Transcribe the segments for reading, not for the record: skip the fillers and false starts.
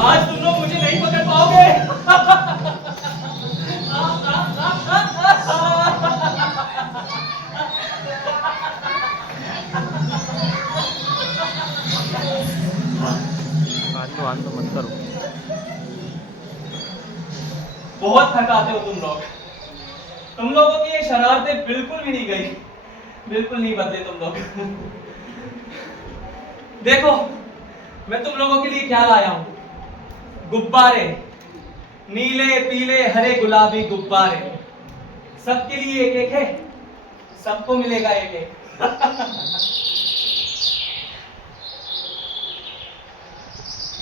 आज तुम लोग मुझे नहीं पकड़ पाओगे। आंदो मत करो। बहुत थकाते हो तुम लोग। तुम लोगों की ये शरारतें बिल्कुल भी नहीं गई, बिल्कुल नहीं बदले तुम लोग। देखो मैं तुम लोगों के लिए क्या लाया हूं, गुब्बारे, नीले पीले हरे गुलाबी गुब्बारे, सबके लिए एक एक है, सबको मिलेगा एक एक।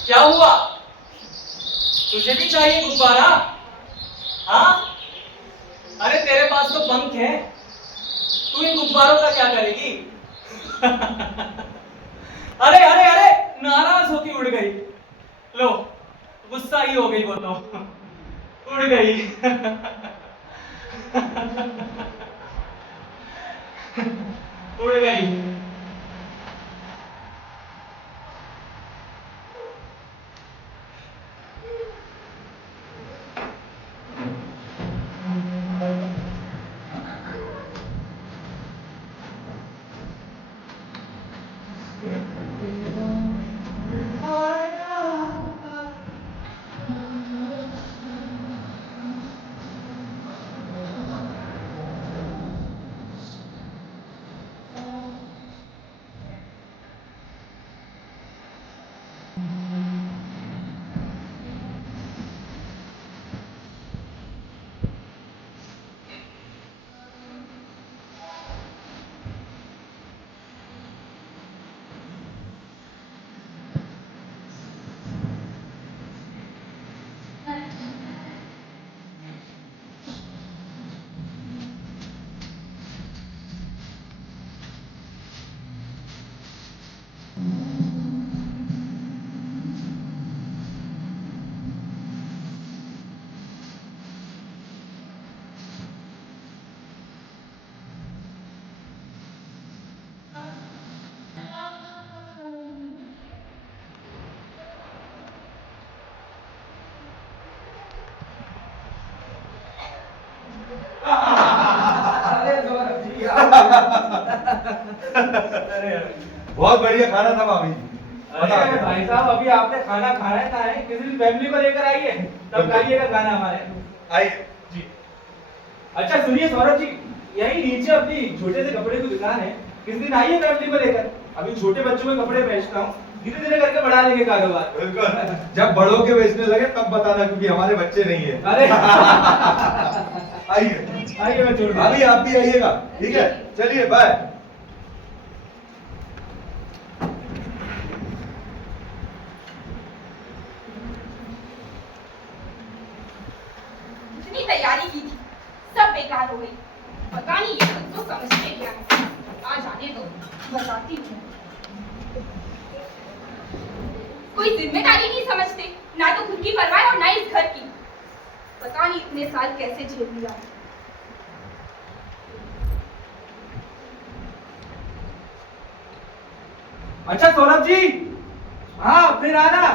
क्या हुआ, तुझे भी चाहिए गुब्बारा? हाँ, अरे तेरे पास तो पंख है, तू इन गुब्बारों का क्या करेगी? अरे अरे अरे, नाराज होके उड़ गई। लो, गुस्सा ही हो गई वो तो, उड़ गई। उड़ गई। बहुत बढ़िया खाना था भाभी जी। अरे भाई साहब, अभी आपने खाना खाना है, कहाँ है? किसी फैमिली को लेकर आइए, तब खाइएगा खाना हमारे। आइए जी। अच्छा सुनिए सौरभ जी, यही नीचे अपनी छोटे से कपड़े की दुकान है, किसी दिन आइए फैमिली को लेकर। अभी छोटे बच्चों के कपड़े बेचता हूँ, धीरे धीरे करके बढ़ा लेंगे कारोबार। बिल्कुल, जब बड़ों के बेचने लगे तब बताना, क्योंकि हमारे बच्चे नहीं है। अरे आइए आइए, मैं छोड़ भाभी, आप भी आइएगा। ठीक है, चलिए बाय। जितनी तैयारी की थी सब बेकार हो गई। पता नहीं ये खुद को समझते क्या है। आ जाने दो, बताती हूँ। कोई जिम्मेदारी नहीं समझते, ना तो खुद की परवाह और ना इस घर की। पता नहीं इतने साल कैसे झेल लिया। अच्छा सौरभ जी, हाँ फिर आना,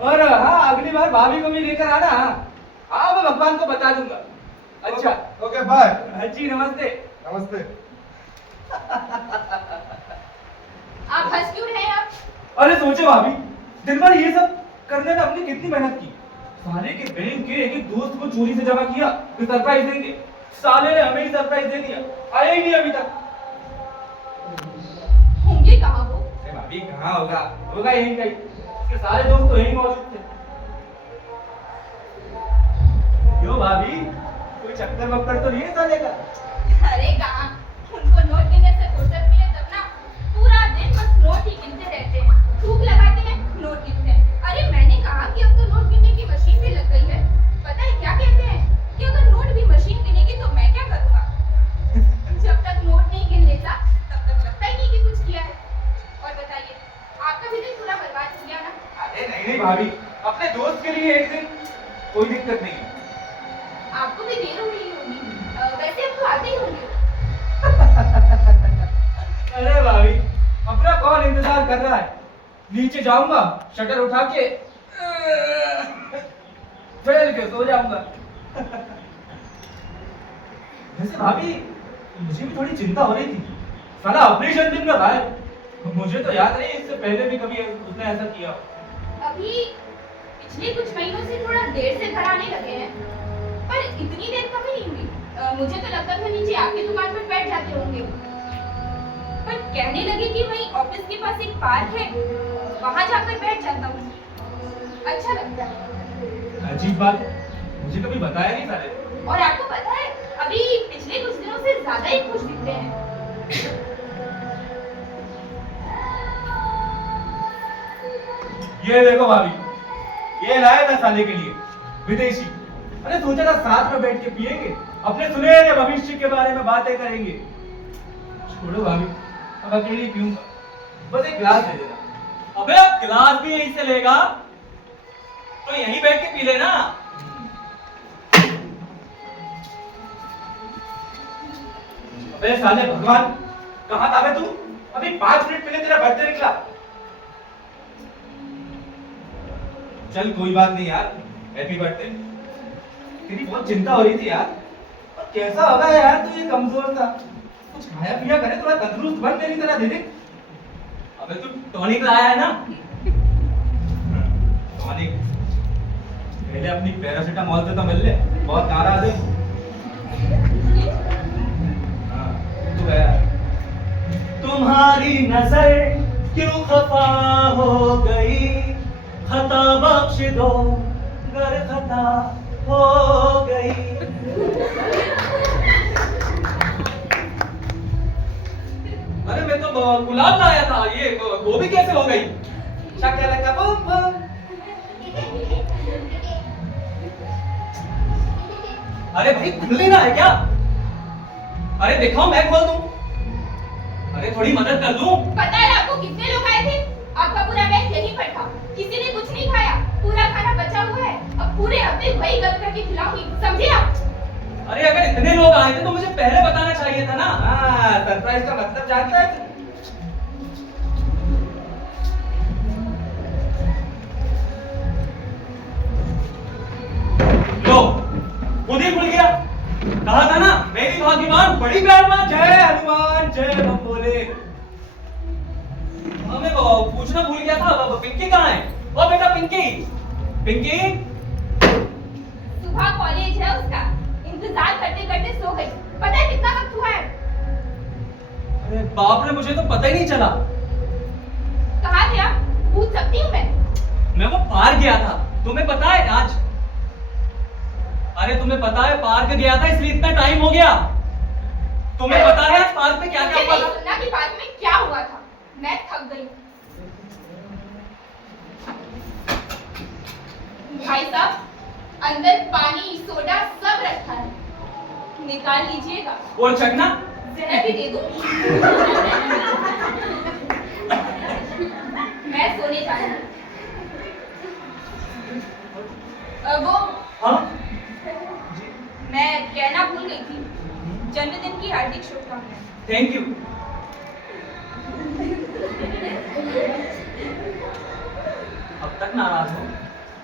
और हाँ अगली बार भाभी को भी लेकर आना। हाँ मैं भगवान को बता दूंगा। अच्छा ओके बाय। हाँ जी, नमस्ते। नमस्ते। आप हंस क्यों रहे हैं अब? अरे सोचो भाभी, दिन भर ये सब करने में अपनी कितनी मेहनत की। साले के बैंक के एक दोस्त को चोरी से जमा किया, फिर सरप्राइज देंगे। साले ने हमें ही सरप्राइज दे दिया, आया ही नहीं अभी तक। होंगे कहाँ वो? अरे भाभी कहाँ होगा, होगा यहीं कहीं। उसके सारे दोस्त तो यहीं मौजूद थे। क्यों भाभी, कोई चक्कर वक्कर तो नहीं है साले का? अरे कहाँ, उनको नोट गिनने से फुर्सत मिले तब ना। पूरा दिन बस नोट ही गिनते रहते हैं, थूक लगाते हैं, नोट गिनते हैं। अरे मैंने कहा कि अब तो नोट गिनने की मशीन भी लग गई है। पता है क्या कहते हैं कि अगर नोट भी मशीन गिनेगी तो मैं क्या करूँगा? जब तक नोट नहीं गिन लेता तब तक लगता ही नहीं कि कुछ किया है। और बताइए, आपका भी दिन पूरा बर्बाद हो गया ना? अरे नहीं नहीं भाभी, अपने दोस्त के लिए एक दिन कोई दिक्कत नहीं है। आपको भी देर हो रही होगी, वैसे अब तो आते ही होंगे। अरे भाभी, अपना कौन इंतजार कर रहा है? नीचे जाऊंगा, शटर उठा के चल के सो जाऊंगा। वैसे भाभी, मुझे भी थोड़ी चिंता हो रही थी। साला ऑपरेशन दिन में गायब। मुझे तो याद नहीं इससे पहले भी कभी उसने ऐसा किया। अभी पिछले कुछ महीनों से थोड़ा देर से घर आने लगे हैं, पर इतनी देर कभी नहीं हुई। मुझे तो लगता था नीचे आपकी दुकान पर बैठ जाते होंगे, पर कहने लगे कि वहीं ऑफिस के पास एक पार्क है, वहां जाकर बैठ जाता हूँ, अच्छा लगता है। अजीब बात, मुझे कभी बताया नहीं साले। और आपको पता है, अभी पिछले कुछ दिनों से ज्यादा ही खुश दिखते हैं। ये देखो भाभी, ये लाया था साले के लिए विदेशी। अरे सोचा था साथ में बैठ के पिएंगे, अपने सुनहरे भविष्य के बारे में बातें करेंगे। छोड़ो भाभी, अब अकेले पीऊंगा, बस एक गिलास दे देना। अबे अब गिलास भी यहीं से लेगा तो यहीं बैठ के पी लेना। अबे साले भगवान, कहाँ था बे तू? अभी 5 मिनट पहले तेरा बर्थडे निकला। चल कोई बात नहीं यार, हैप्पी बर्थडे। तेरी बहुत चिंता हो रही थी यार, और कैसा होगा यार, तू ये कमजोर था। कुछ खाया पिया करे, थोड़ा तंदुरुस्त बन मेरी तरह। दे दे। अबे तू टॉनिक लाया है ना? टॉनिक पहले अपनी पैरासीटामोल से तो मिल ले, बहुत नाराज है। हाँ, तू गया। तुम्हारी नजर क्यों खफा हो गई, खता बख्श दो गर खता हो गई। अरे मैं तो गुलाब लाया था, ये गोभी कैसे हो गई? शक्कर बूम बूम। अरे भाई खुल नहीं रहा है क्या? अरे दिखाओ, मैं खोल दूं। अरे थोड़ी मदद कर दूं। पता है आपको कितने लोग आए थे? आपका पूरा बैग यहीं पर था, किसी ने कुछ नहीं खाया, पूरा खाना बचा हुआ है। अब पूरे हफ्ते वही गल करके खिलाऊंगी, समझे आप? अरे अगर इतने लोग आए थे तो मुझे पहले बताना चाहिए था ना। हाँ, सरप्राइज का मतलब जानता है तू? लो, खुद ही खुल गया। कहा था ना, मेरी भाग्यवान बड़ी मेहरबान। जय हनुमान, जय बम्बोले। हमें वो पूछना भूल गया था, पिंकी कहाँ है? ओ बेटा पिंकी, पिंकी। सुबह कॉलेज है उसका, इंतजार करते करते सो गई। पता है कितना वक्त हुआ है? अरे बाप रे, मुझे तो पता ही नहीं चला। कहाँ थे आप? पूछ सकती हूँ मैं वो पार्क गया था, तुम्हें पता है आज? अरे तुम्हें पता है पार्क गया था इसलिए इतना टाइम हो गया। तुम्हें पता है आज पार्क में क्या क्या हुआ था? सुनना कि पार्क में क्या हुआ था। मैं थक गई। भाई साहब, अंदर पानी सोडा सब रखा है, निकाल लीजिएगा। और चखना? जहर भी दे दूंगी। मैं सोने जा रही हूँ। वो हाँ? मैं कहना भूल गई थी, जन्मदिन की हार्दिक शुभकामनाएं। Thank you. अब तक नाराज हो?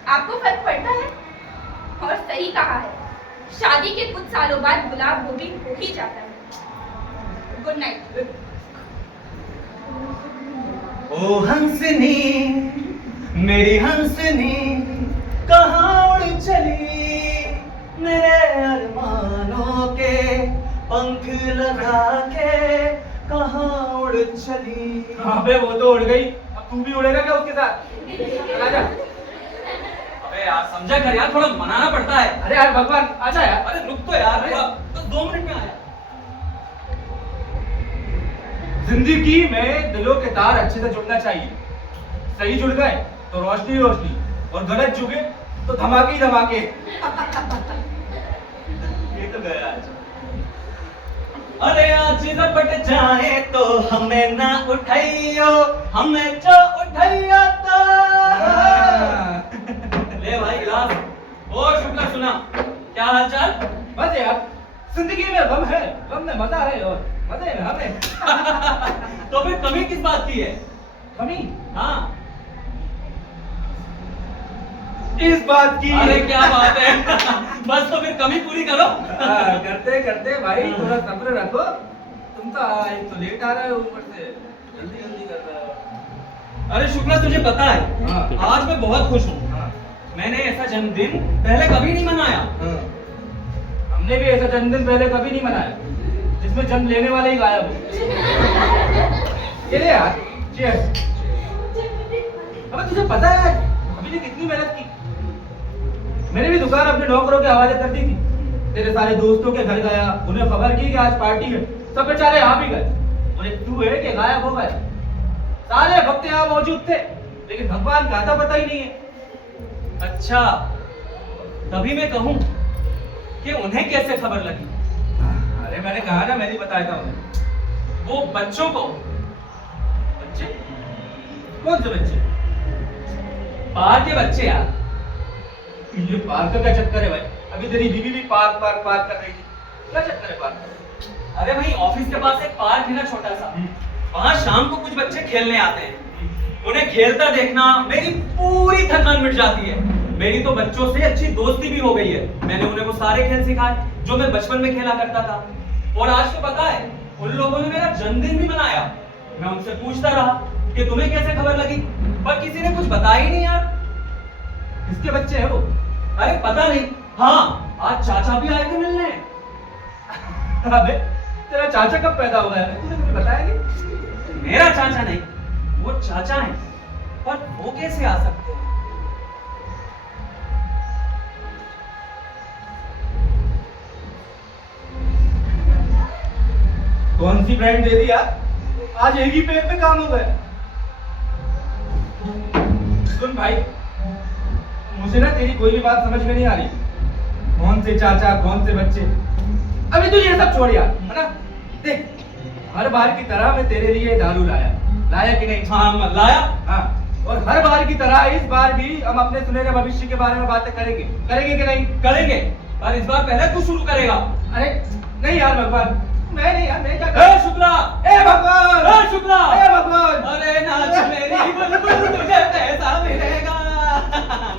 आपको फर्क पड़ता है? और सही कहा है, शादी के कुछ सालों बाद गुलाब गोभी हो ही जाता है। Good night. ओ हंसनी, मेरी हंसनी, कहाँ उड़ चली, मेरे अरमानों के पंख लगा के कहाँ उड़ चली। अबे वो तो उड़ गई, अब तू भी उड़ेगा क्या उसके साथ? चला जा। अबे यार समझा कर यार, थोड़ा मनाना पड़ता है। अरे यार भगवान, आजा यार। अरे रुक तो यार, थोड़ा तो 2 मिनट में आया। जिंदगी में दिलों के तार अच्छे से जुड़ना चाहिए। सही जुड़ गए तो रोशनी रोशनी, और गलत जुगे तो धमाके ही धमाके। ये तो गया आज। अरे आज झपट जाए तो हमें ना उठाइयो, हमें जो उठाइयो तो। ले भाई गिलास। और शुक्ला सुना, क्या हाल चाल? बस यार, जिंदगी में गम है, गम में मजा है, और मजे में हमें। तो फिर कमी किस बात की है? कमी? हाँ इस बात की। अरे क्या बात है। बस तो फिर कमी पूरी करो। करते करते भाई थोड़ा सब्र रखो। तुम तो एक तो लेट आ रहे हो, ऊपर से जल्दी जल्दी कर रहे हो। अरे शुक्ला, तुझे पता है हाँ। आज मैं बहुत खुश हूँ। हाँ। मैंने ऐसा जन्मदिन पहले कभी नहीं मनाया। हाँ। हमने भी ऐसा जन्मदिन पहले कभी नहीं मनाया जिसमें जन्म लेने वाले ही गायब हो। ये ले यार, चीयर्स। अबे तुझे पता है अभी ने कितनी मेहनत की। मैंने भी दुकान अपने नौकरों के हवाले कर दी थी। तेरे सारे दोस्तों के घर गया, उन्हें खबर की कि आज पार्टी है, सब बेचारे यहाँ भी गए और एक तू है कि गायब हो गए। सारे भक्त यहाँ मौजूद थे लेकिन भगवान का था पता ही नहीं है। अच्छा, तभी मैं कहूँ कि उन्हें कैसे खबर लगी। अरे मैंने कहा ना, मैं नहीं बताया था उन्हें। वो बच्चों को, बच्चे? कौन से बच्चे? बाहर के बच्चे यार। ये पार्क का क्या चक्कर है भाई? अभी तेरी बीवी भी पार्क पार्क पार्क कर रही थी। क्या चक्कर है पार्क का? अरे भाई, ऑफिस के पास एक पार्क है ना छोटा सा, वहाँ शाम को कुछ बच्चे खेलने आते हैं। उन्हें खेलता देखना मेरी पूरी थकान मिट जाती है। मेरी तो बच्चों से अच्छी दोस्ती भी हो गई है। मैंने उन्हें वो सारे खेल सिखाए जो मैं बचपन में खेला करता था। और आज तो पता है उन लोगों ने मेरा जन्मदिन भी मनाया। मैं उनसे पूछता रहा कि तुम्हें कैसे खबर लगी, पर किसी ने कुछ बताया ही नहीं यार। किसके बच्चे हैं वो? अरे पता नहीं। हाँ, आज चाचा भी आए थे मिलने। अबे तेरा चाचा कब पैदा हुआ है? तूने मुझे बताया नहीं। मेरा चाचा नहीं, वो चाचा है, पर वो कैसे आ सकते हैं? कौन सी ब्रांड दे दी यार? आज एक ही पेड़ पे काम हो गया। सुन भाई, मुझे ना तेरी कोई भी बात समझ में नहीं आ रही। कौन से चाचा, कौन से बच्चे? अभी तू ये सब छोड़ यार, है ना? देख, हर बार की तरह मैं तेरे लिए दारू लाया कि नहीं? हाँ, लाया। हाँ, और हर बार की तरह इस बार भी हम अपने सुनहरे भविष्य के बारे में बातें करेंगे कि नहीं? करेंगे, पर इस बार पहले तू शुरू करेगा। अरे नहीं यार भगवान, मैं नहीं यार, मैं क्या ए शुक्ला, ए भगवान, ए शुक्ला, ए भगवान, अरे नाच मेरी बुलबुल, तुझे पैसा मिलेगा।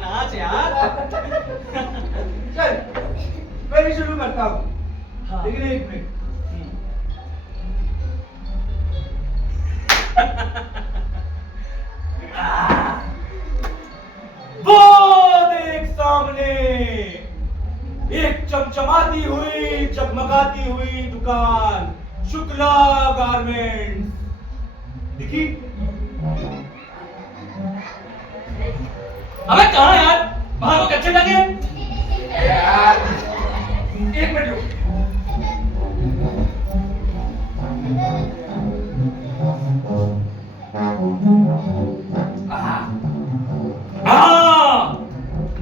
नाच यार। चल मैं भी शुरू करता हूँ। हाँ। लेकिन एक मिनट, वो देख सामने एक चमचमाती हुई, जगमगाती हुई दुकान, शुक्ला गारमेंट्स दिखी? अबे कहाँ यार, वहां तो कच्चे लगे। यार एक मिनट रुक।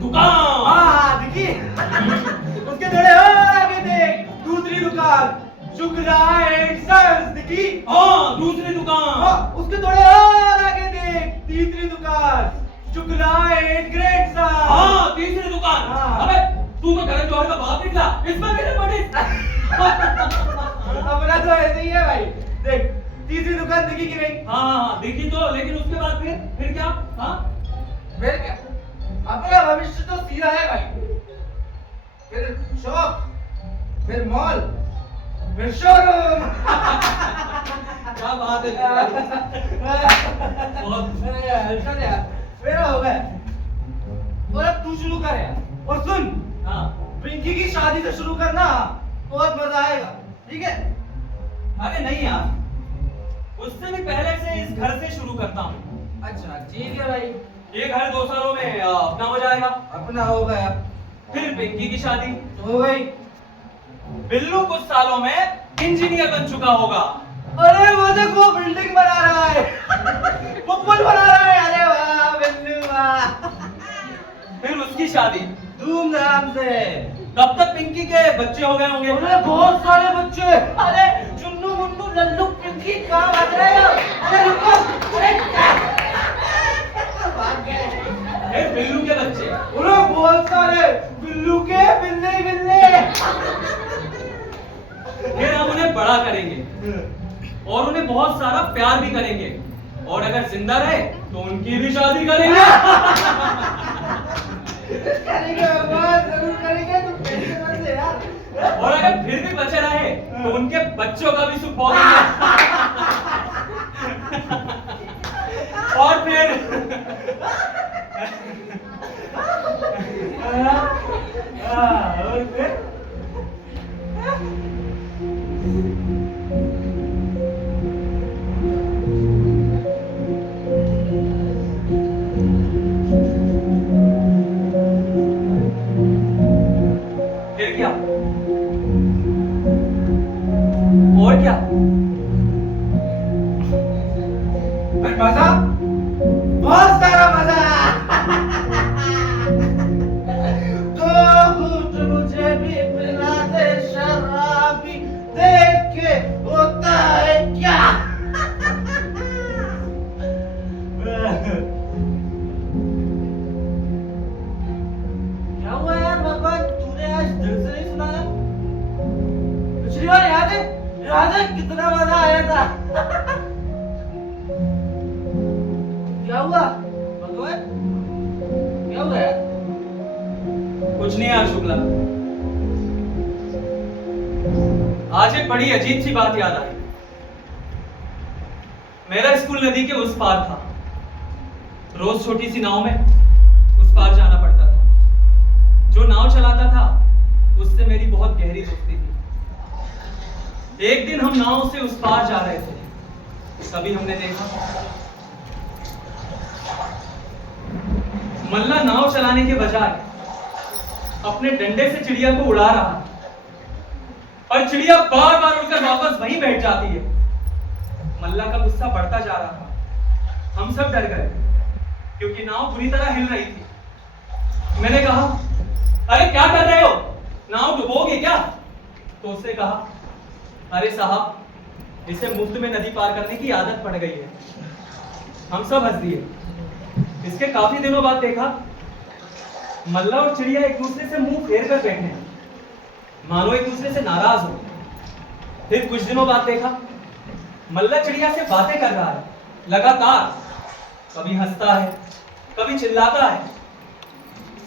दुकान दिखी? उसके थोड़े और आगे देख, दूसरी दुकान, शुक्ला एंड सन्स दिखी? हाँ, दूसरी दुकान। उसके थोड़े और आगे देख, तीसरी दुकान, शुक्ला एंड ग्रैंडसन। हाँ, तीसरी दुकान। हाँ। अबे तू तो करण जौहर का बाप निकला, इसमें मेरे बड़े। अपना तो ऐसे ही है भाई। देख, तीसरी दुकान दिखी कि नहीं? हाँ, देखी तो, लेकिन उसके बाद फिर क्या? हाँ, फिर क्या? अपना भविष्य तो सीधा है भाई। फिर शॉप, फिर मॉल, फिर शोरूम। क्या बात है। बहुत चल यार, मेरा हो गया। और अब तू शुरू कर यार। और सुन, हाँ। पिंकी की शादी से शुरू करना, बहुत मजा आएगा, ठीक है? अरे नहीं यार, उससे भी पहले से इस घर से शुरू करता हूँ। अच्छा ठीक है भाई, ये घर 2 सालों में अपना हो जाएगा। अपना हो गया। फिर पिंकी की शादी हो गई। बिल्लू कुछ सालों में इंजीनियर बन चुका होगा। अरे वो देख, वो बिल्डिंग बना रहा है, वो पुल बना रहा है। अरे वाह बिल्लू वाह। फिर उसकी शादी धूमधाम से। तब तक पिंकी के बच्चे हो गए होंगे। अरे बहुत सारे बच्चे। अरे चुन्नू मुन्नू लल्लू पिंकी कहाँ भाग रहे हो? अरे रुको, अरे फिर बिल्लू के बच्चे। अरे बहुत सारे बिल्लू के, बिल्ले बिल्ले। फिर हम उन्हें बड़ा करेंगे और उन्हें बहुत सारा प्यार भी करेंगे, और अगर जिंदा रहे तो उनकी भी शादी करेंगे। करेंगे भगवान, जरूर करेंगे, तुम टेंशन मत ले यार। और अगर फिर भी बचे रहे तो उनके बच्चों का भी सुख भोगेंगे। और फिर और फिर फिर क्या? और क्या? फिर मजा, बहुत सारा मजा। तो घूट मुझे भी पिला दे शराबी, देख के होता है क्या। क्या हुआ यार भगवान, तूने आज दिल से नहीं सुनाया? पिछली बार याद है कितना मजा आया था। क्या हुआ भगवान, क्या हुआ यार? कुछ नहीं यार शुक्ला, आज एक बड़ी अजीब सी बात याद आई। मेरा स्कूल नदी के उस पार था। रोज छोटी सी नाव में उस पार जाना पड़ता था। जो नाव चलाता था उससे मेरी बहुत गहरी दोस्ती थी। एक दिन हम नाव से उस पार जा रहे थे, तभी हमने देखा मल्ला नाव चलाने के बजाय अपने डंडे से चिड़िया को उड़ा रहा है और चिड़िया बार बार उड़कर वापस वहीं बैठ जाती है। मल्ला का गुस्सा बढ़ता जा रहा था। हम सब डर गए क्योंकि नाव बुरी तरह हिल रही थी। मैंने कहा, अरे क्या कर रहे हो, नाव डुबोगे क्या? तो उसने कहा, अरे साहब, इसे मुफ्त में नदी पार करने की आदत पड़ गई है। हम सब हंस दिए। इसके काफी दिनों बाद देखा मल्ला और चिड़िया एक दूसरे से मुंह फेर कर बैठे हैं, मानो एक दूसरे से नाराज हो। फिर कुछ दिनों बाद देखा मल्ला चिड़िया से बातें कर रहा है लगातार। कभी हंसता है, कभी चिल्लाता है।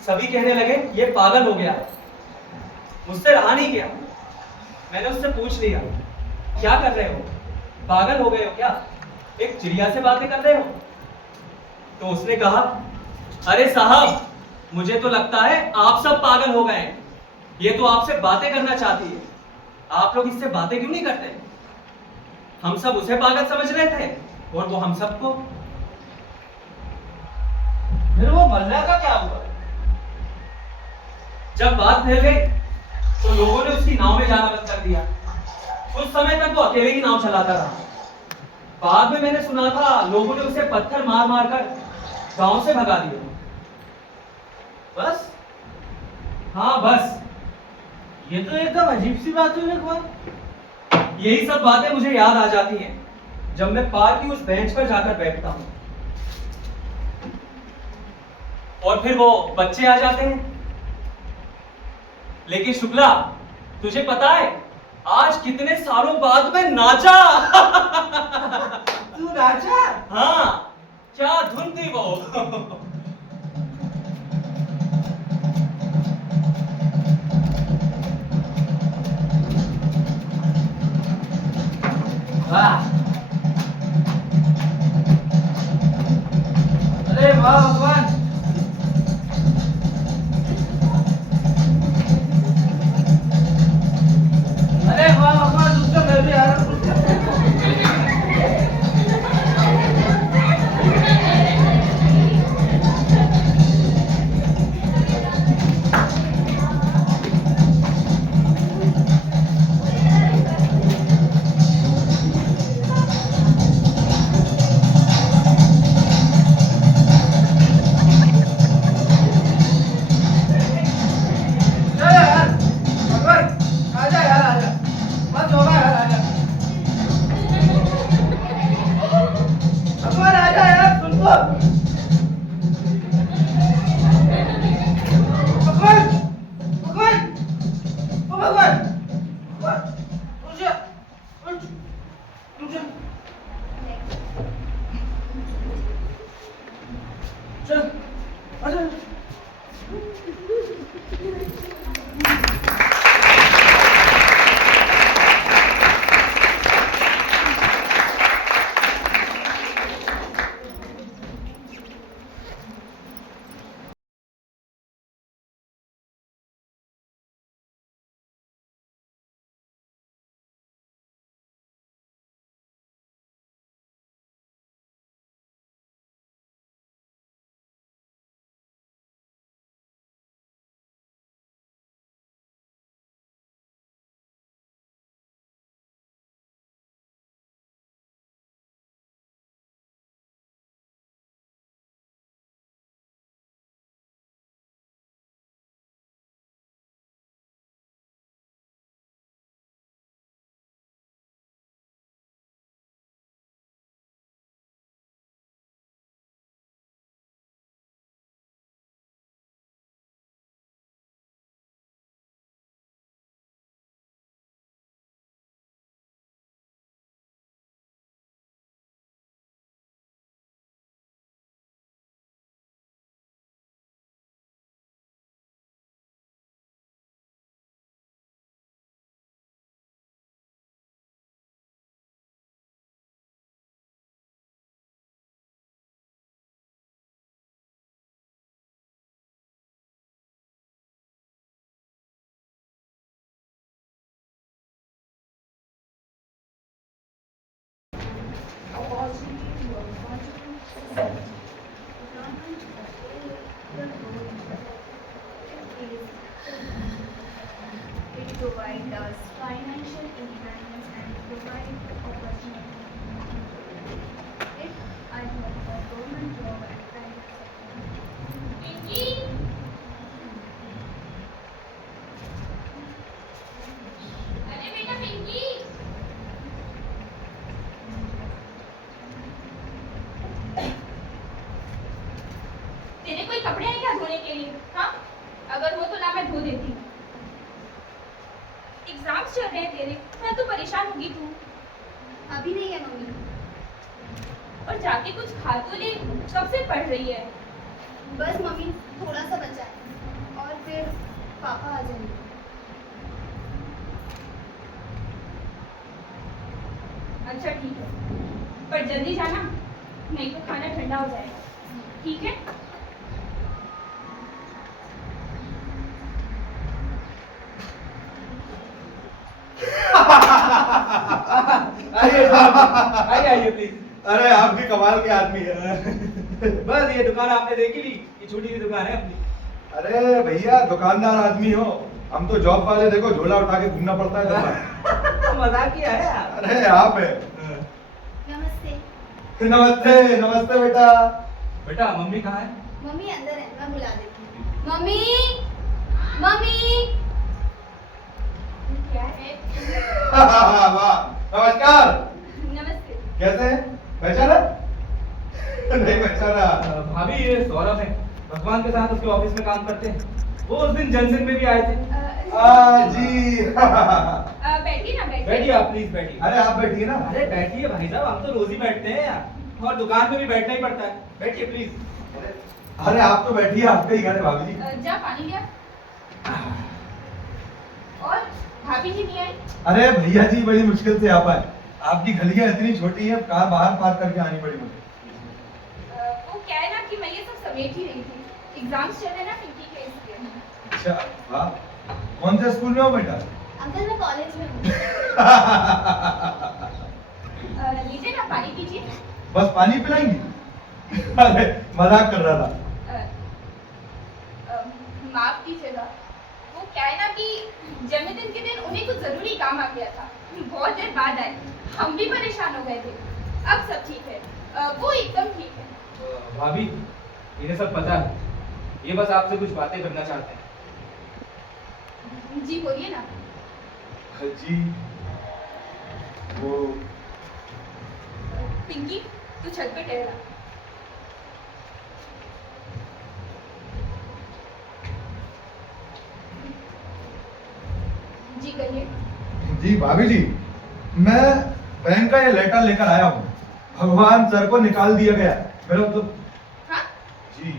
सभी कहने लगे ये पागल हो गया है। मुझसे रहा नहीं गया। मैंने उससे पूछ लिया, क्या कर रहे हो, पागल हो गए हो क्या, एक चिड़िया से बातें कर रहे हो? तो उसने कहा, अरे साहब, मुझे तो लगता है आप सब पागल हो गए हैं। ये तो आपसे बातें करना चाहती है, आप लोग इससे बातें क्यों नहीं करते? हम सब उसे पागल समझ रहे थे और वो हम सबको। फिर वो मल्ला का क्या हुआ? जब बात फैल गई तो लोगों ने उसकी नाव में जाना बंद कर दिया। कुछ समय तक वो अकेले ही नाव चलाता रहा। बाद में मैंने सुना था लोगों ने उसे पत्थर मार मार कर गांव से भगा दिया। बस? हाँ बस। ये तो एकदम अजीब सी बात हुई भगवान। यही सब बातें मुझे याद आ जाती हैं जब मैं पार्क की उस बेंच पर जाकर बैठता हूँ। और फिर वो बच्चे आ जाते हैं। लेकिन शुक्ला, तुझे पता है आज कितने सालों बाद मैं नाचा। तू नाचा? हाँ, क्या धुन थी वो। वाह, अरे वाह भगवान। अरे वाह भगवान, उसका मैं भी आ रहा हूँ। It provides us financial independence and provide opportunity. If I work for government job and private sector. Pinky! अरे बेटा पिंकी! तेरे कोई कपड़े हैं क्या धोने के लिए? हाँ? अगर हो तो ला मैं धो देती हूँ। एग्जाम्स चल रहे हैं तेरे, मैं तो परेशान होगी तू। अभी नहीं है मम्मी। और जाके कुछ खा तो ले, कब से पढ़ रही है? बस मम्मी थोड़ा सा बचा है और फिर पापा आ जाएंगे। अच्छा ठीक है, पर जल्दी जाना, नहीं तो खाना ठंडा हो जाएगा। ठीक है? आइए आइए आइए प्लीज। अरे आप भी कमाल के आदमी है। बस ये दुकान आपने देखी ली, ये छोटी सी दुकान है अपनी। अरे भैया दुकानदार आदमी हो, हम तो जॉब वाले देखो झोला उठा के घूमना पड़ता है दुकान। मजाक किया है आप। अरे आप है। नमस्ते। नमस्ते नमस्ते बेटा। बेटा मम्मी कहाँ है? मम्मी अंदर है, मैं बुला देती हूँ। Mummy mummy. क्या है? वाह नमस्कार। नमस्ते। कैसे हैं? पहचाना? नहीं पहचाना। भाभी ये सौरभ है, भगवान के साथ उसके ऑफिस में काम करते हैं। वो उस दिन जनसंघ में भी आए थे। जी। बैठिए ना, बैठिए। बैठिए आप प्लीज बैठिए। अरे आप बैठिए ना। अरे बैठिए भाई साहब, हम तो रोज ही बैठते हैं यार, और दुकान पे भी बैठना ही पड़ता है। बैठिए प्लीज। अरे आप तो बैठिए, आपका ही घर है भाभी जी। जा पानी लिया। और भाभी जी नहीं आई? अरे भैया जी बड़ी मुश्किल से आ पाए, आपकी गलियां इतनी छोटी है, कार बाहर पार्क करके आनी पड़ी मुझे। वो क्या है ना कि मैं ये सब समेट ही रही थी, एग्जाम्स चल रहे हैं ना पिंकी के, इसलिए। अच्छा वाह, कौन से स्कूल में हो बेटा? अंकल मैं कॉलेज में हूँ। लीजिए ना, पानी पीजिए। बस पानी पिलाएंगी? अरे मजाक कर रहा था। माफ कीजिएगा, वो क्या है ना कि जन्मदिन के दिन उन्हें कुछ जरूरी काम आ गया था, बहुत देर बाद आए, हम भी परेशान हो गए थे। अब सब ठीक है, वो एकदम ठीक है। भाभी इन्हें सब पता है, ये बस आपसे कुछ बातें करना चाहते हैं। जी बोलिए ना। जी वो पिंकी तू छत पे ठहरा। जी कहिए। जी भाभी जी, मैं बैंक का ये लेटर लेकर आया हूँ, भगवान सर को निकाल दिया गया है। मेरा तो हाँ? जी।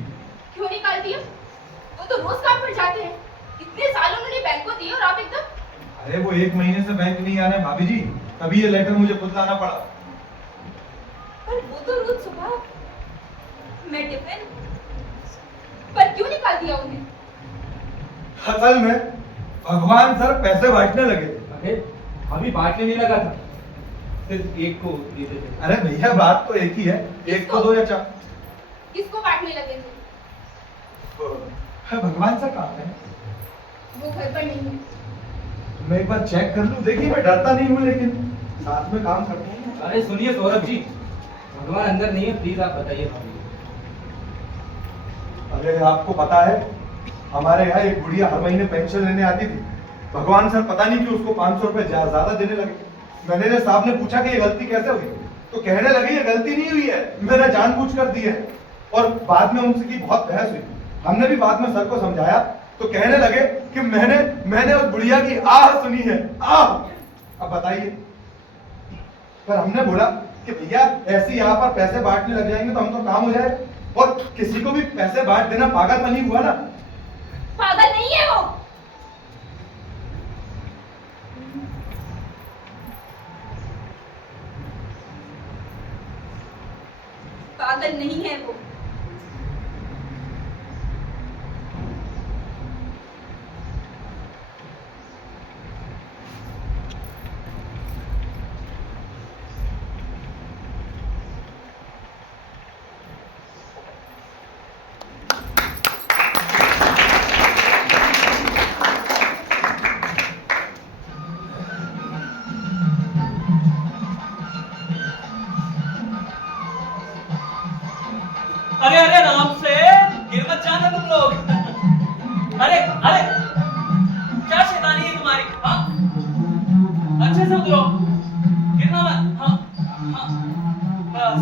क्यों निकाल दिया? वो तो रोज काम पर जाते हैं, इतने साल उन्होंने बैंक को दिए और आप एकदम। अरे वो 1 महीने से बैंक नहीं आ रहे भाभी जी, तभी ये लेटर मुझे खुद लाना पड़ा। पर वो तो रोज सुबह मैं टिफिन पर क्यों निकाल दिया उन्हें? असल में भगवान सर पैसे बांटने लगे थे। अरे अभी बांटने नहीं लगा था, सिर्फ एक को देते थे। अरे भैया बात तो एक ही है, एक को 2 या 4। किसको बांटने लगे थे? भगवान सर कहाँ है? वो घर पर नहीं है। मैं एक बार चेक कर लूं। देखिए मैं डरता नहीं हूँ, लेकिन साथ में काम करते हैं। अरे सुनिए सौरभ जी, भगवान अंदर नहीं है, प्लीज आप बताइए भाभी। अरे आपको पता है, हमारे यहाँ एक बुढ़िया हर महीने पेंशन लेने आती थी। भगवान सर पता नहीं क्यों उसको 500 रुपए ज्यादा देने लगे। मैनेजर साहब ने पूछा कि ये गलती कैसे हुई, तो कहने लगे ये गलती नहीं हुई है, मैंने जानबूझ कर दी है। और बाद में उनसे की बहुत बहस हुई। हमने भी बाद में सर को समझाया, तो कहने लगे कि मैंने उस बुढ़िया की आह सुनी है, आह। अब बताइए। पर हमने बोला कि भैया ऐसे यहाँ पर पैसे बांटने लग जाएंगे तो हम तो काम हो जाए, और किसी को भी पैसे बांट देना पागलपनी हुआ ना। पागल नहीं है वो। पागल नहीं है वो। अरे अरे आराम से, गिर मत जाना तुम लोग। अरे अरे क्या शैतानी है तुम्हारी? हाँ, अच्छे से उतरो, गिरना मत। हाँ हाँ, बस।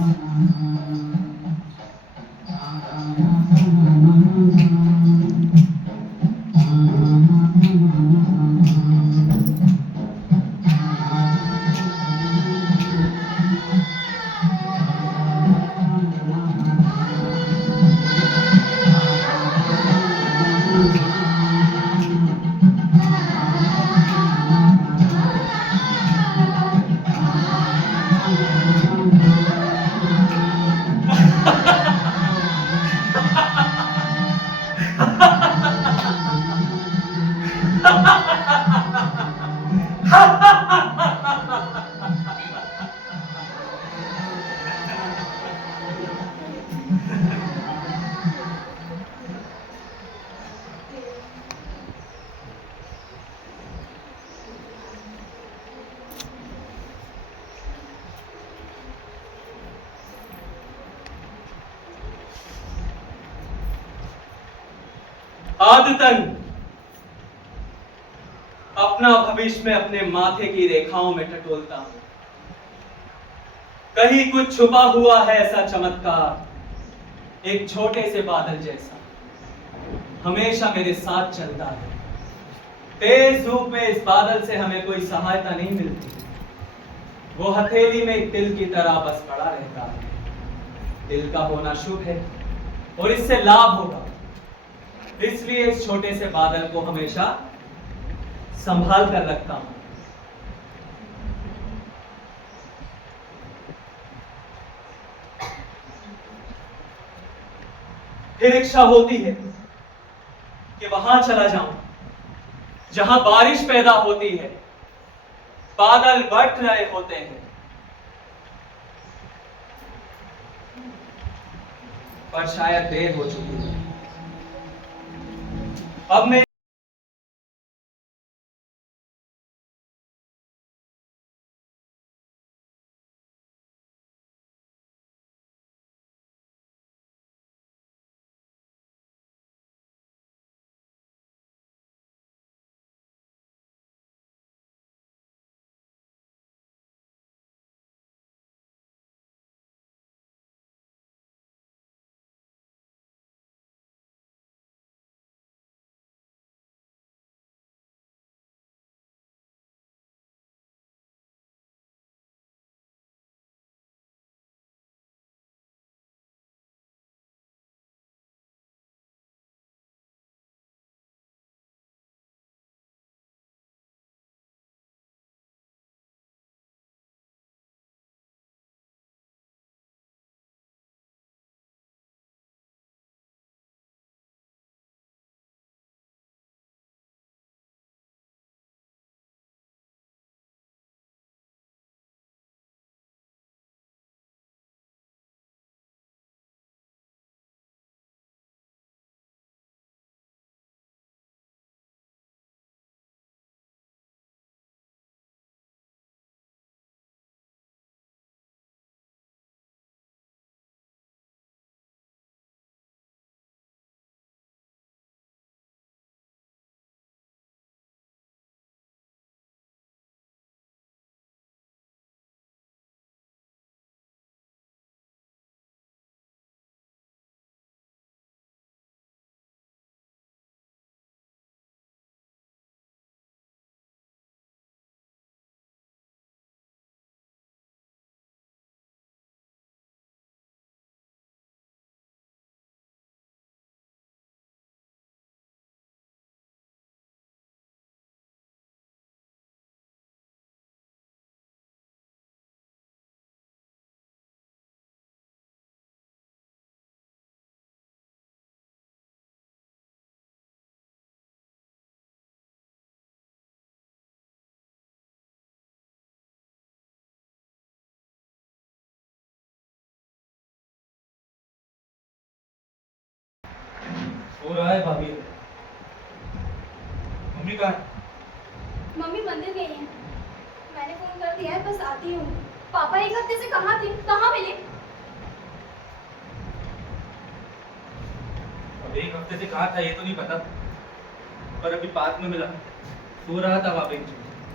आदतन अपना भविष्य में अपने माथे की रेखाओं में टटोलता हूं। कहीं कुछ छुपा हुआ है ऐसा चमत्कार, एक छोटे से बादल जैसा हमेशा मेरे साथ चलता है। तेज धूप में इस बादल से हमें कोई सहायता नहीं मिलती, वो हथेली में एक तिल की तरह बस पड़ा रहता है। तिल का होना शुभ है और इससे लाभ होगा, इसलिए इस छोटे से बादल को हमेशा संभाल कर रखता हूं। फिर इच्छा होती है कि वहां चला जाऊं जहां बारिश पैदा होती है, बादल बट रहे होते हैं, पर शायद देर हो चुकी है। अब मैं हो रहा है भाभी। मम्मी कहाँ है? मम्मी मंदिर गई हैं। मैंने फोन कर दिया है, बस आती हूँ। पापा एक हफ्ते से कहाँ थे, कहाँ मिले? एक हफ्ते से कहाँ था ये तो नहीं पता, पर अभी पार्क में मिला, सो रहा था वहाँ पे।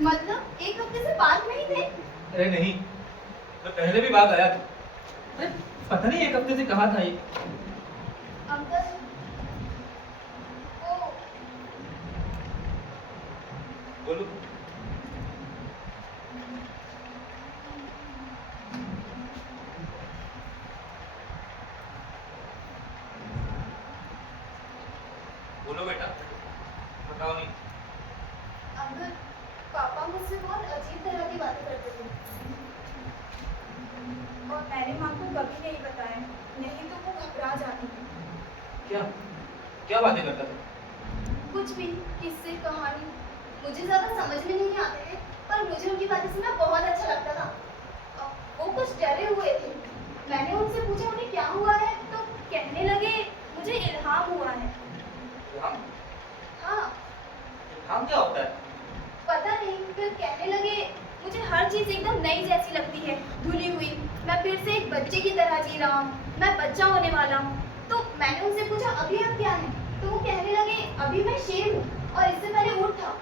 मतलब एक हफ्ते से पार्क में ही थे? अरे नहीं, मैं पहले भी भाग आया था। अरे पता नहीं एक हफ्ते से कहाँ था ये। अंकल वो बोलो। बोलो बेटा, बताओ नहीं। अंकल पापा मुझसे बहुत अजीब तरह की बातें करते थे और मैंने माँ को कभी नहीं बताया, नहीं तो वो घबरा जाती थी। क्या क्या बातें करता था? कुछ भी किस्से कहानी मुझे ज्यादा समझ में नहीं आते थे, पर मुझे उनकी बातें सुनना बहुत अच्छा लगता था। वो कुछ डरे हुए थे। मैंने उनसे पूछा उन्हें क्या हुआ है, तो कहने लगे मुझे इल्हाम हुआ है। हाँ, हाँ हाँ क्या होता है? पता नहीं, फिर कहने लगे मुझे हर चीज एकदम नई जैसी लगती है, धुली हुई। मैं फिर से एक बच्चे की तरह जी रहा हूँ, मैं बच्चा होने वाला हूँ। तो मैंने उनसे पूछा अभी आप क्या हैं, तो वो कहने लगे अभी मैं शेर हूँ और इससे पहले ऊँट था।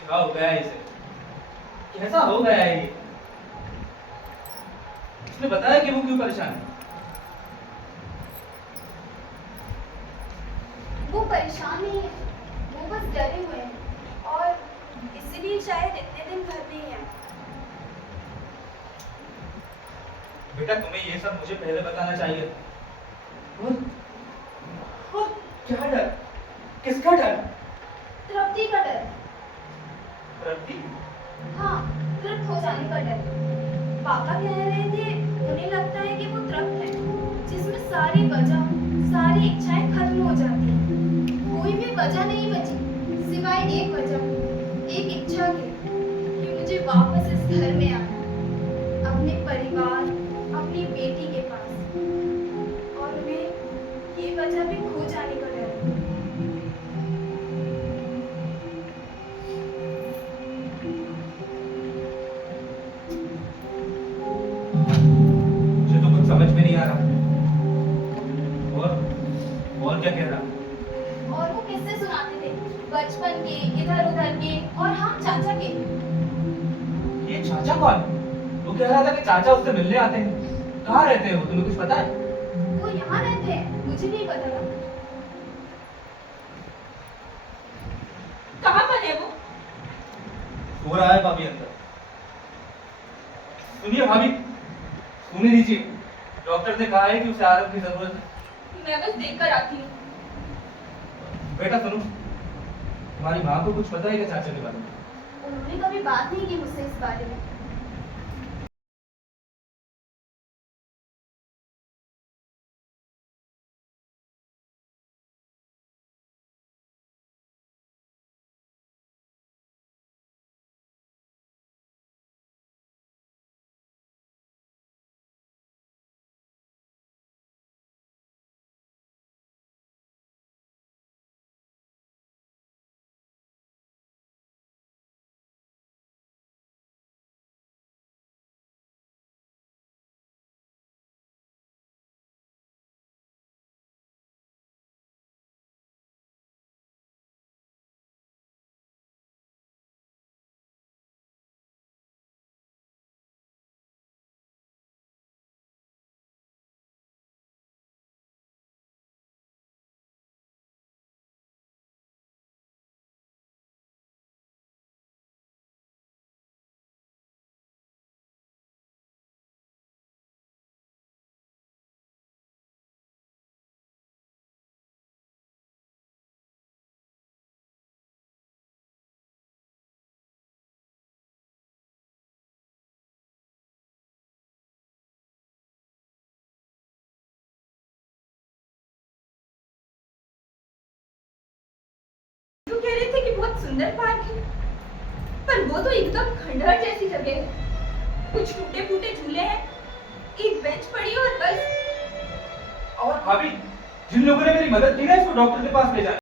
क्या हो गया है इसे? कैसा हो गया है ये? उसने बताया कि वो क्यों परेशान है? वो परेशान नहीं है, वो बस डरे हुए हैं और इसीलिए शायद इतने दिन घर में ही है। बेटा तुम्हें ये सब मुझे पहले बताना चाहिए। और क्या डर? किसका डर? तृप्ति का डर। प्रति? हाँ, तृप्त हो जाने का डर। पापा कह रहे थे उन्हें लगता है कि वो तृप्त है, जिसमें सारी वजह, सारी इच्छाएं खत्म हो जाती हैं। कोई भी वजह नहीं बची सिवाय एक वजह, एक इच्छा की कि मुझे वापस इस घर में आना है, अपने परिवार, अपनी बेटी के पास। और उन्हें ये वजह भी खो जाने का डर है। मुझे तो कुछ समझ में नहीं आ रहा। और क्या कह रहा? और वो किस्से सुनाते थे बचपन के, इधर उधर के और हम चाचा के। ये चाचा कौन? वो कह रहा था कि चाचा उससे मिलने आते हैं। कहाँ रहते हैं वो, तुम्हें कुछ पता है? वो यहाँ रहते हैं, मुझे नहीं पता ना। कहाँ पर है वो? सो रहा है भाभी अंदर। सुनिए भाभी, सुनने दीजिए। डॉक्टर ने कहा है कि उसे आराम की जरूरत है। मैं बस देख कर आती हूँ। बेटा सुनो, तुम्हारी माँ को कुछ पता है क्या चाचा के बारे में? उन्होंने कभी बात नहीं की मुझसे इस बारे में। तो कह रहे थे कि बहुत सुंदर पार्क है, पर वो तो एकदम खंडहर जैसी जगह है। कुछ टूटे फूटे झूले हैं, एक बेंच पड़ी है और बस। और भाभी, जिन लोगों ने मेरी मदद की ना, इसको डॉक्टर के पास ले जाए।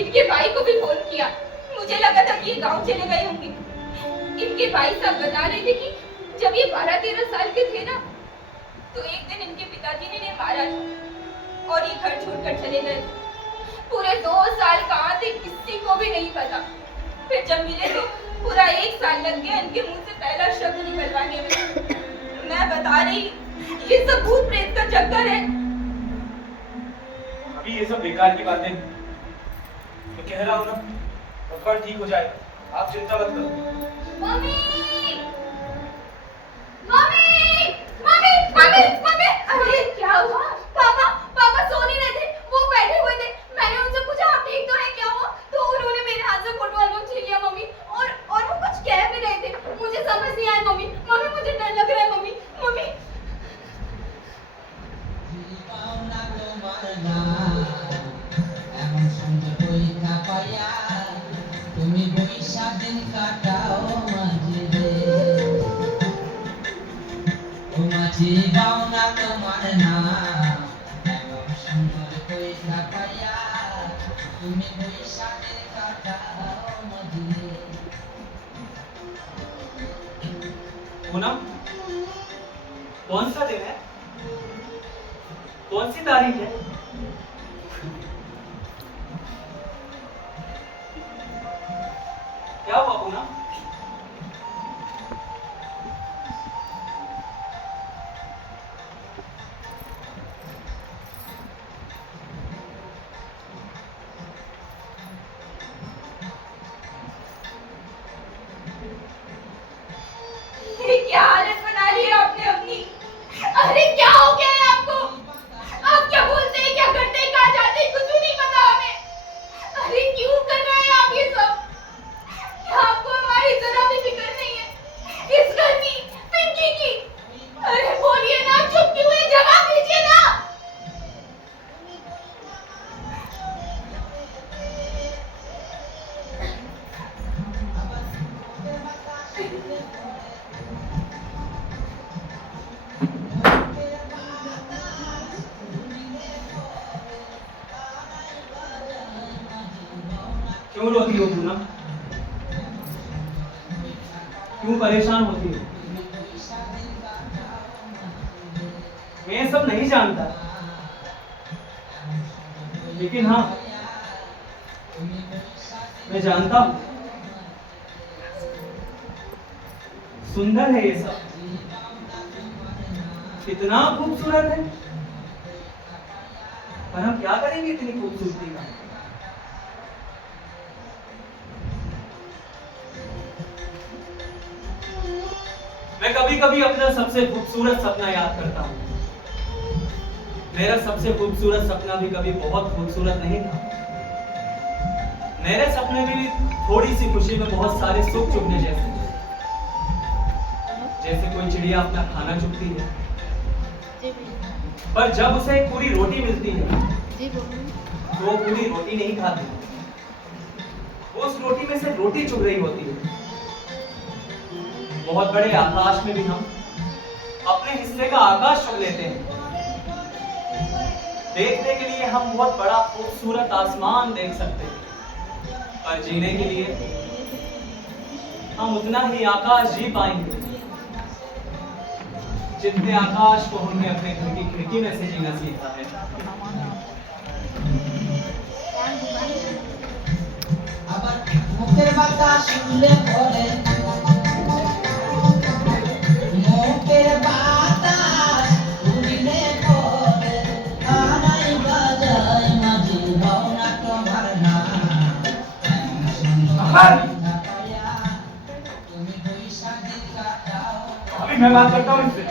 इनके भाई को भी फोन किया। मुझे लगा था कि ये गांव चले गए होंगे। इनके भाई सब बता रहे थे कि जब ये 12-13 साल के थे ना, तो एक दिन इनके पिताजी ने इन्हें मारा था और ये घर छोड़कर चले गए। पूरे 2 साल कहाँ थे किसी को भी नहीं पता। फिर जब मिले तो पूरा 1 साल लग गया इनके मुंह से पहला शब्द निकलवाने में। मैं बता रही, ये सब भूत प्रेत का चक्कर है। अभी ये सब बेकार की बातें। मैं कह रहा हूँ ना, भगवान ठीक हो जाएगा, आप चिंता मत करो। Mummy! Mummy! Mummy! Mummy! Mummy! अरे क्या हुआ? पापा सो नहीं रहे थे, वो बैठे हुए थे। मैंने उनसे पूछा आप ठीक तो है, क्या हुआ? तो उन्होंने मेरे हाथ से फुटबॉल बॉल छीन लिया मम्मी, और वो कुछ कह भी रहे थे। मुझे समझ नहीं आया मम्मी। मुझे डर लग रहा है मम्मी। তুমি বৈশা দিন কাটাও মাঝে রে ও মাঝে বাউনা তোমার না এমন সুন্দর পয়সা পাইয়া তুমি বৈশা দিন কাটাও মাঝে রে पूनम, कौन सा दिन है? कौन सी तारीख है? क्या हुआ पूनम? ये क्या हालत बना ली है आपने अपनी? अरे क्या हो गया है आपको? आप क्या बोलते हैं, क्या करते हैं, कहाँ जाते हैं, कुछ भी नहीं पता हमें। अरे क्यों कर रहे हैं आप ये सब? क्या आपको हमारी जरा भी फिक्र नहीं है? इस घर की, पिंकी की? अरे बोलिए ना, चुप क्यों है? जवाब दीजिए ना। क्यों रोती हो पूनम? क्यों परेशान होती हो? मैं ये सब नहीं जानता, लेकिन हाँ, मैं जानता हूं सुंदर है ये सब, कितना खूबसूरत है। पर हम क्या करेंगे इतनी खूबसूरती का? मैं कभी कभी अपना सबसे खूबसूरत सपना याद करता हूँ। मेरा सबसे खूबसूरत सपना भी कभी बहुत खूबसूरत नहीं था। मेरे सपने में भी थोड़ी सी खुशी में बहुत सारे सुख चुगने जैसे, जैसे कोई चिड़िया अपना खाना चुगती है, पर जब उसे एक पूरी रोटी मिलती है तो वो पूरी रोटी नहीं खाती, वो उस रोटी में से रोटी चुग रही होती है। बहुत बड़े आकाश में भी हम अपने हिस्से का आकाश चुग लेते हैं। देखने के लिए हम बहुत बड़ा खूबसूरत आसमान देख सकते हैं, पर जीने के लिए हम उतना ही आकाश जी पाएंगे जितने आकाश को हमने अपने घर की खिड़की में से जीना सीखा है। আবার মুখের বাতাস শুনলে পরে মুখের বাতাস উড়িলে পরে আনাই বাজায় মাঝে ভাওনা তোমার না তুমি বৈশা দিন কাটাও अभी मैं बात करता हूँ इससे।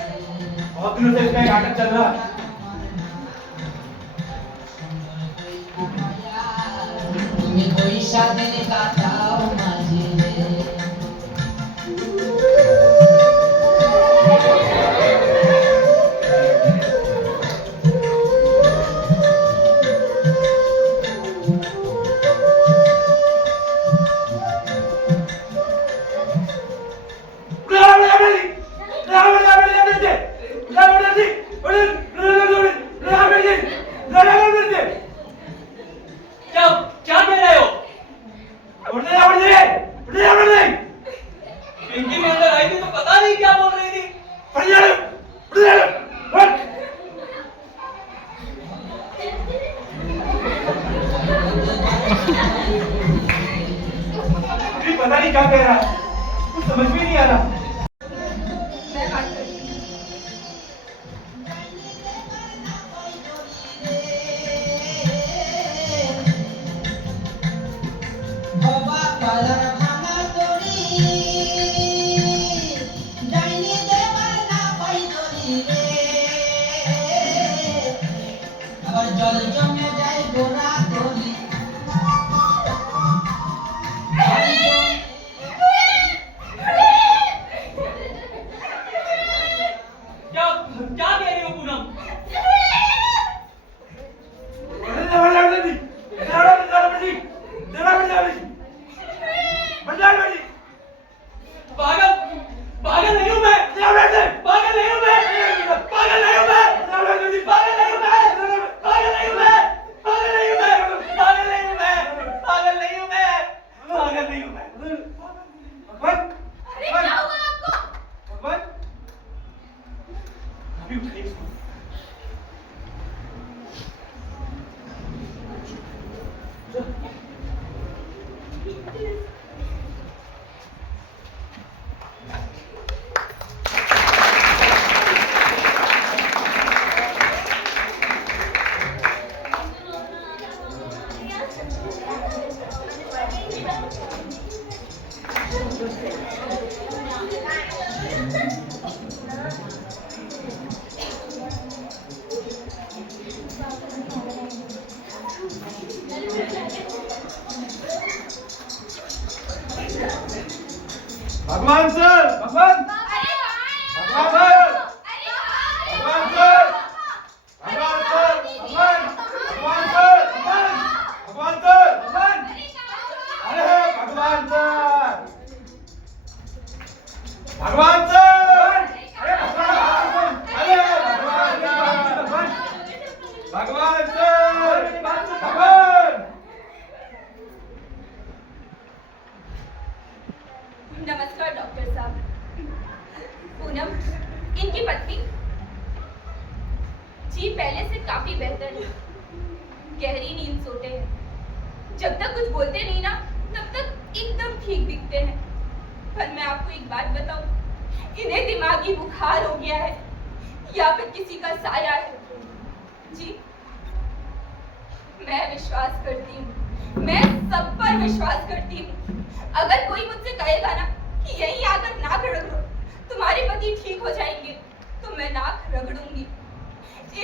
बहुत दिनों से इसका एक नाटक चल रहा है। তুমি বৈশা দিন কাটাও মাঝে রে क्या क्या कह रहे हो? अभी पता नहीं क्या कह रहा है, कुछ समझ में नहीं आ रहा। मैं बात करती हूँ। भवा कलर भांगा तोरी जाइने देवर ना पाई तोरी रे और जल जमे जाए गोरा तोरी क्या क्या कह रही हो पूनम? पागल पागल नहीं हूं मैं, पागल नहीं हूं मैं, पागल नहीं हूं मैं, पागल नहीं हूं मैं, पागल नहीं हूं मैं, पागल नहीं हूं मैं, पागल नहीं हूं मैं, पागल नहीं हूं मैं, पागल नहीं हूं मैं, पागल नहीं हूं मैं। अरे क्या हुआ आपको? अभी उठाइए इसको। भगवान सर, भगवान अरे भगवान सर, अरे भगवान सर, भगवान सर, भगवान, भगवान सर, भगवान सर, भगवान, अरे भगवान सर, भगवान सर, अरे भगवान, अरे भगवान सर, भगवान सर, भगवान। नमस्कार डॉक्टर साहब। पूनम, इनकी पत्नी जी पहले से काफी बेहतर है, गहरी नींद सोते हैं, जब तक कुछ बोलते नहीं ना तब तक एकदम ठीक दिखते हैं। पर मैं आपको एक बात बताऊं, इन्हें दिमागी बुखार हो गया है या फिर किसी का साया है। जी मैं विश्वास करती हूँ, मैं सब पर विश्वास करती हूँ। अगर कोई मुझसे कहेगा ना कि यहीं आकर नाक रगड़ो, तुम्हारे पति ठीक हो जाएंगे, तो मैं नाक रगड़ूंगी।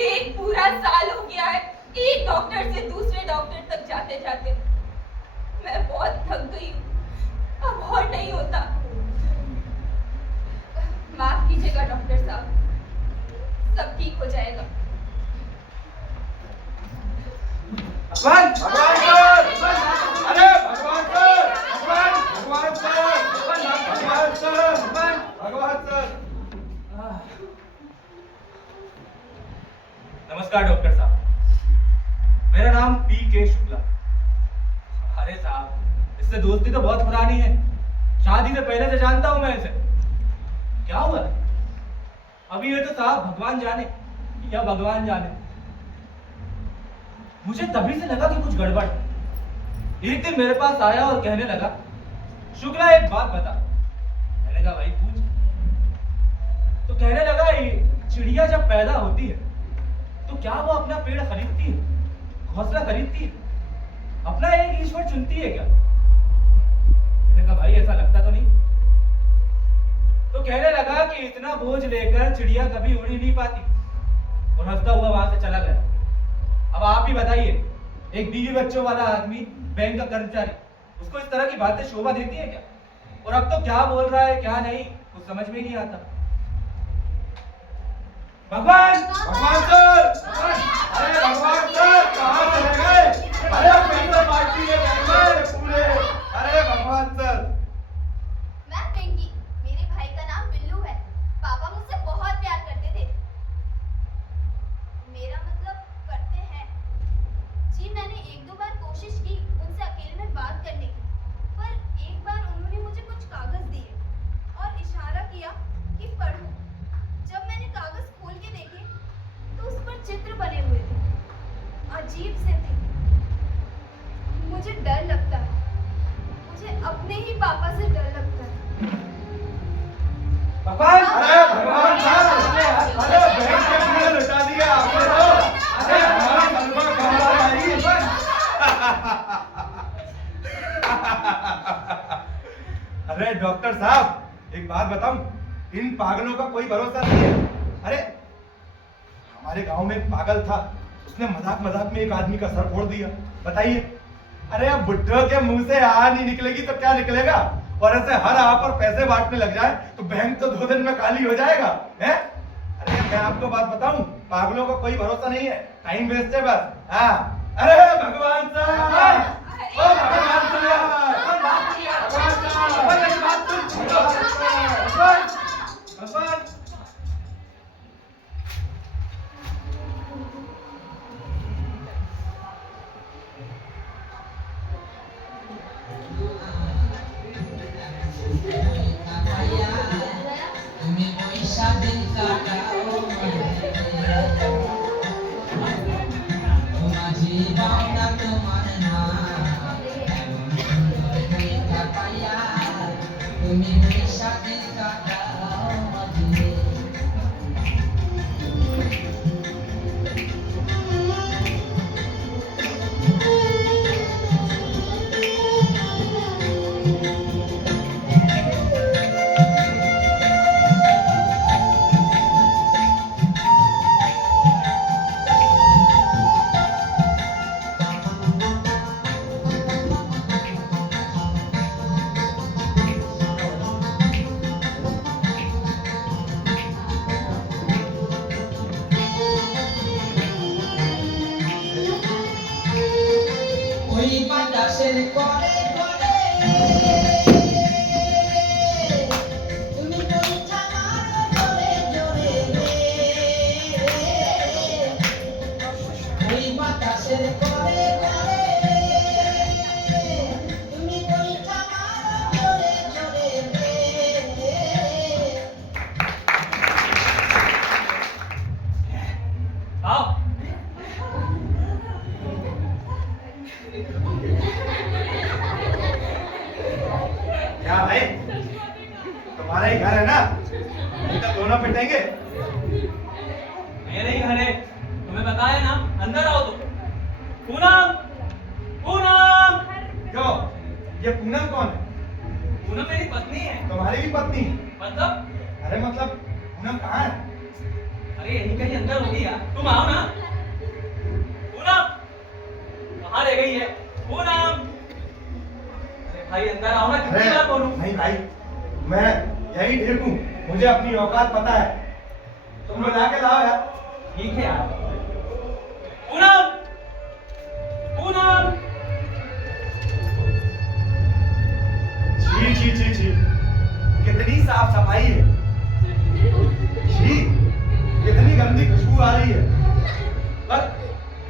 एक पूरा साल हो गया है एक डॉक्टर से दूसरे डॉक्टर तक जाते जाते। मैं बहुत थक गई हूँ, अब और नहीं होता। माफ कीजिएगा डॉक्टर साहब, सब ठीक हो जाएगा। भगवान भगवान सर, अरे भगवान सर, भगवान, भगवान सर, भगवान सर, भगवान सर। नमस्कार डॉक्टर साहब, मेरा नाम पी.के. शुक्ला। अरे साहब, इससे दोस्ती तो बहुत पुरानी है, शादी से पहले से जानता हूं मैं इसे। क्या हुआ? अभी ये तो साहब भगवान जाने या भगवान जाने। मुझे तभी से लगा कि कुछ गड़बड़ है। एक दिन मेरे पास आया और कहने लगा, शुक्ला एक बात बता। मैंने कहा भाई पूछ। तो कहने लगा, ये चिड़िया जब पैदा होती है तो क्या वो अपना पेड़ खरीदती है, घोंसला खरीदती है, अपना एक ईश्वर चुनती है क्या? मैंने कहा भाई ऐसा लगता तो नहीं। तो कहने लगा कि इतना बोझ लेकर चिड़िया कभी उड़ ही नहीं पाती, और हंसता हुआ वहां से चला गया। अब आप ही बताइए, एक बीवी बच्चों वाला आदमी, बैंक का कर्मचारी, उसको इस तरह की बातें शोभा देती है क्या? और अब तो क्या बोल रहा है क्या नहीं कुछ समझ में ही नहीं आता। भगवान भगवान सर, अरे भगवान सर, कहाँ चले गए? अरे पैसा पार्टी के बैठ गए पूरे। अरे भगवान सर। मैं पिंकी, मेरे भाई का नाम बिल्लू है। पापा मुझसे बहुत प्यार करते थे। मेरा मतलब करते हैं। जी मैंने एक दो बार कोशिश की उनसे अकेले में बात करने की, पर एक बार उन्होंने मुझे कुछ कागज दिए और इशारा किया कि पढ़ो। जब मैंने कागज खोल के देखे तो उस पर चित्र बने हुए थे, अजीब से थे। मुझे डर लगता है। मुझे अपने ही पापा से डर लगता है। भगवान अरे भगवान साहब, अरे बैंक के पूरे लुटा दिया आपने तो। अरे हमारी तलवा कहाँ आई? अरे डॉक्टर साहब, एक बात बताऊं, इन पागलों का कोई भरोसा नहीं है। अरे हमारे गांव में एक पागल था, उसने मजाक मजाक में एक आदमी का सर फोड़ दिया। बताइए, अरे अब बुड्ढों के मुंह से आ नहीं निकलेगी तो क्या निकलेगा? और ऐसे हर आ पर पैसे बांटने लग जाए तो बैंक तो 2 दिन में खाली हो जाएगा, हैं? अरे मैं आपको बात बताऊं, पागलों का कोई भरोसा नहीं है, टाइम वेस्ट है बस। हाँ, अरे भगवान साहब, ओ भगवान साहब, भगवान तुम्हें कोई शादी का माझी भावना तुम्हारा तुम्हें कोई शादी का ওই বাতাসের করে করে তুমি পরীক্ষা মারো জোরে জোরে রে ওই বাতাসের করে করে তুমি পরীক্ষা মারো জোরে জোরে রে आओ। क्या भाई, तुम्हारा ही घर है ना? नहीं तो दोनों पिटेंगे। मेरे ही घर है, तुम्हें बताया ना, अंदर आओ तो। पूनम, पूनम। क्यों? ये पूनम कौन है? पूनम मेरी पत्नी है। तुम्हारी भी पत्नी है? मतलब? अरे मतलब पूनम कहाँ है? अरे यही कहीं अंदर होगी यार, तुम आओ ना। पूनम कहाँ रह गई है? पूनम, अरे भाई अंदर आओ ना, कितनी बार बोलूं? नहीं भाई, मैं यही ठीक हूँ, मुझे अपनी औकात पता है। तुम लोग आके लाओ यार। ठीक है यार। पूनम, पूनम। छी छी छी छी, कितनी साफ सफाई है। छी, कितनी गंदी खुशबू आ रही है।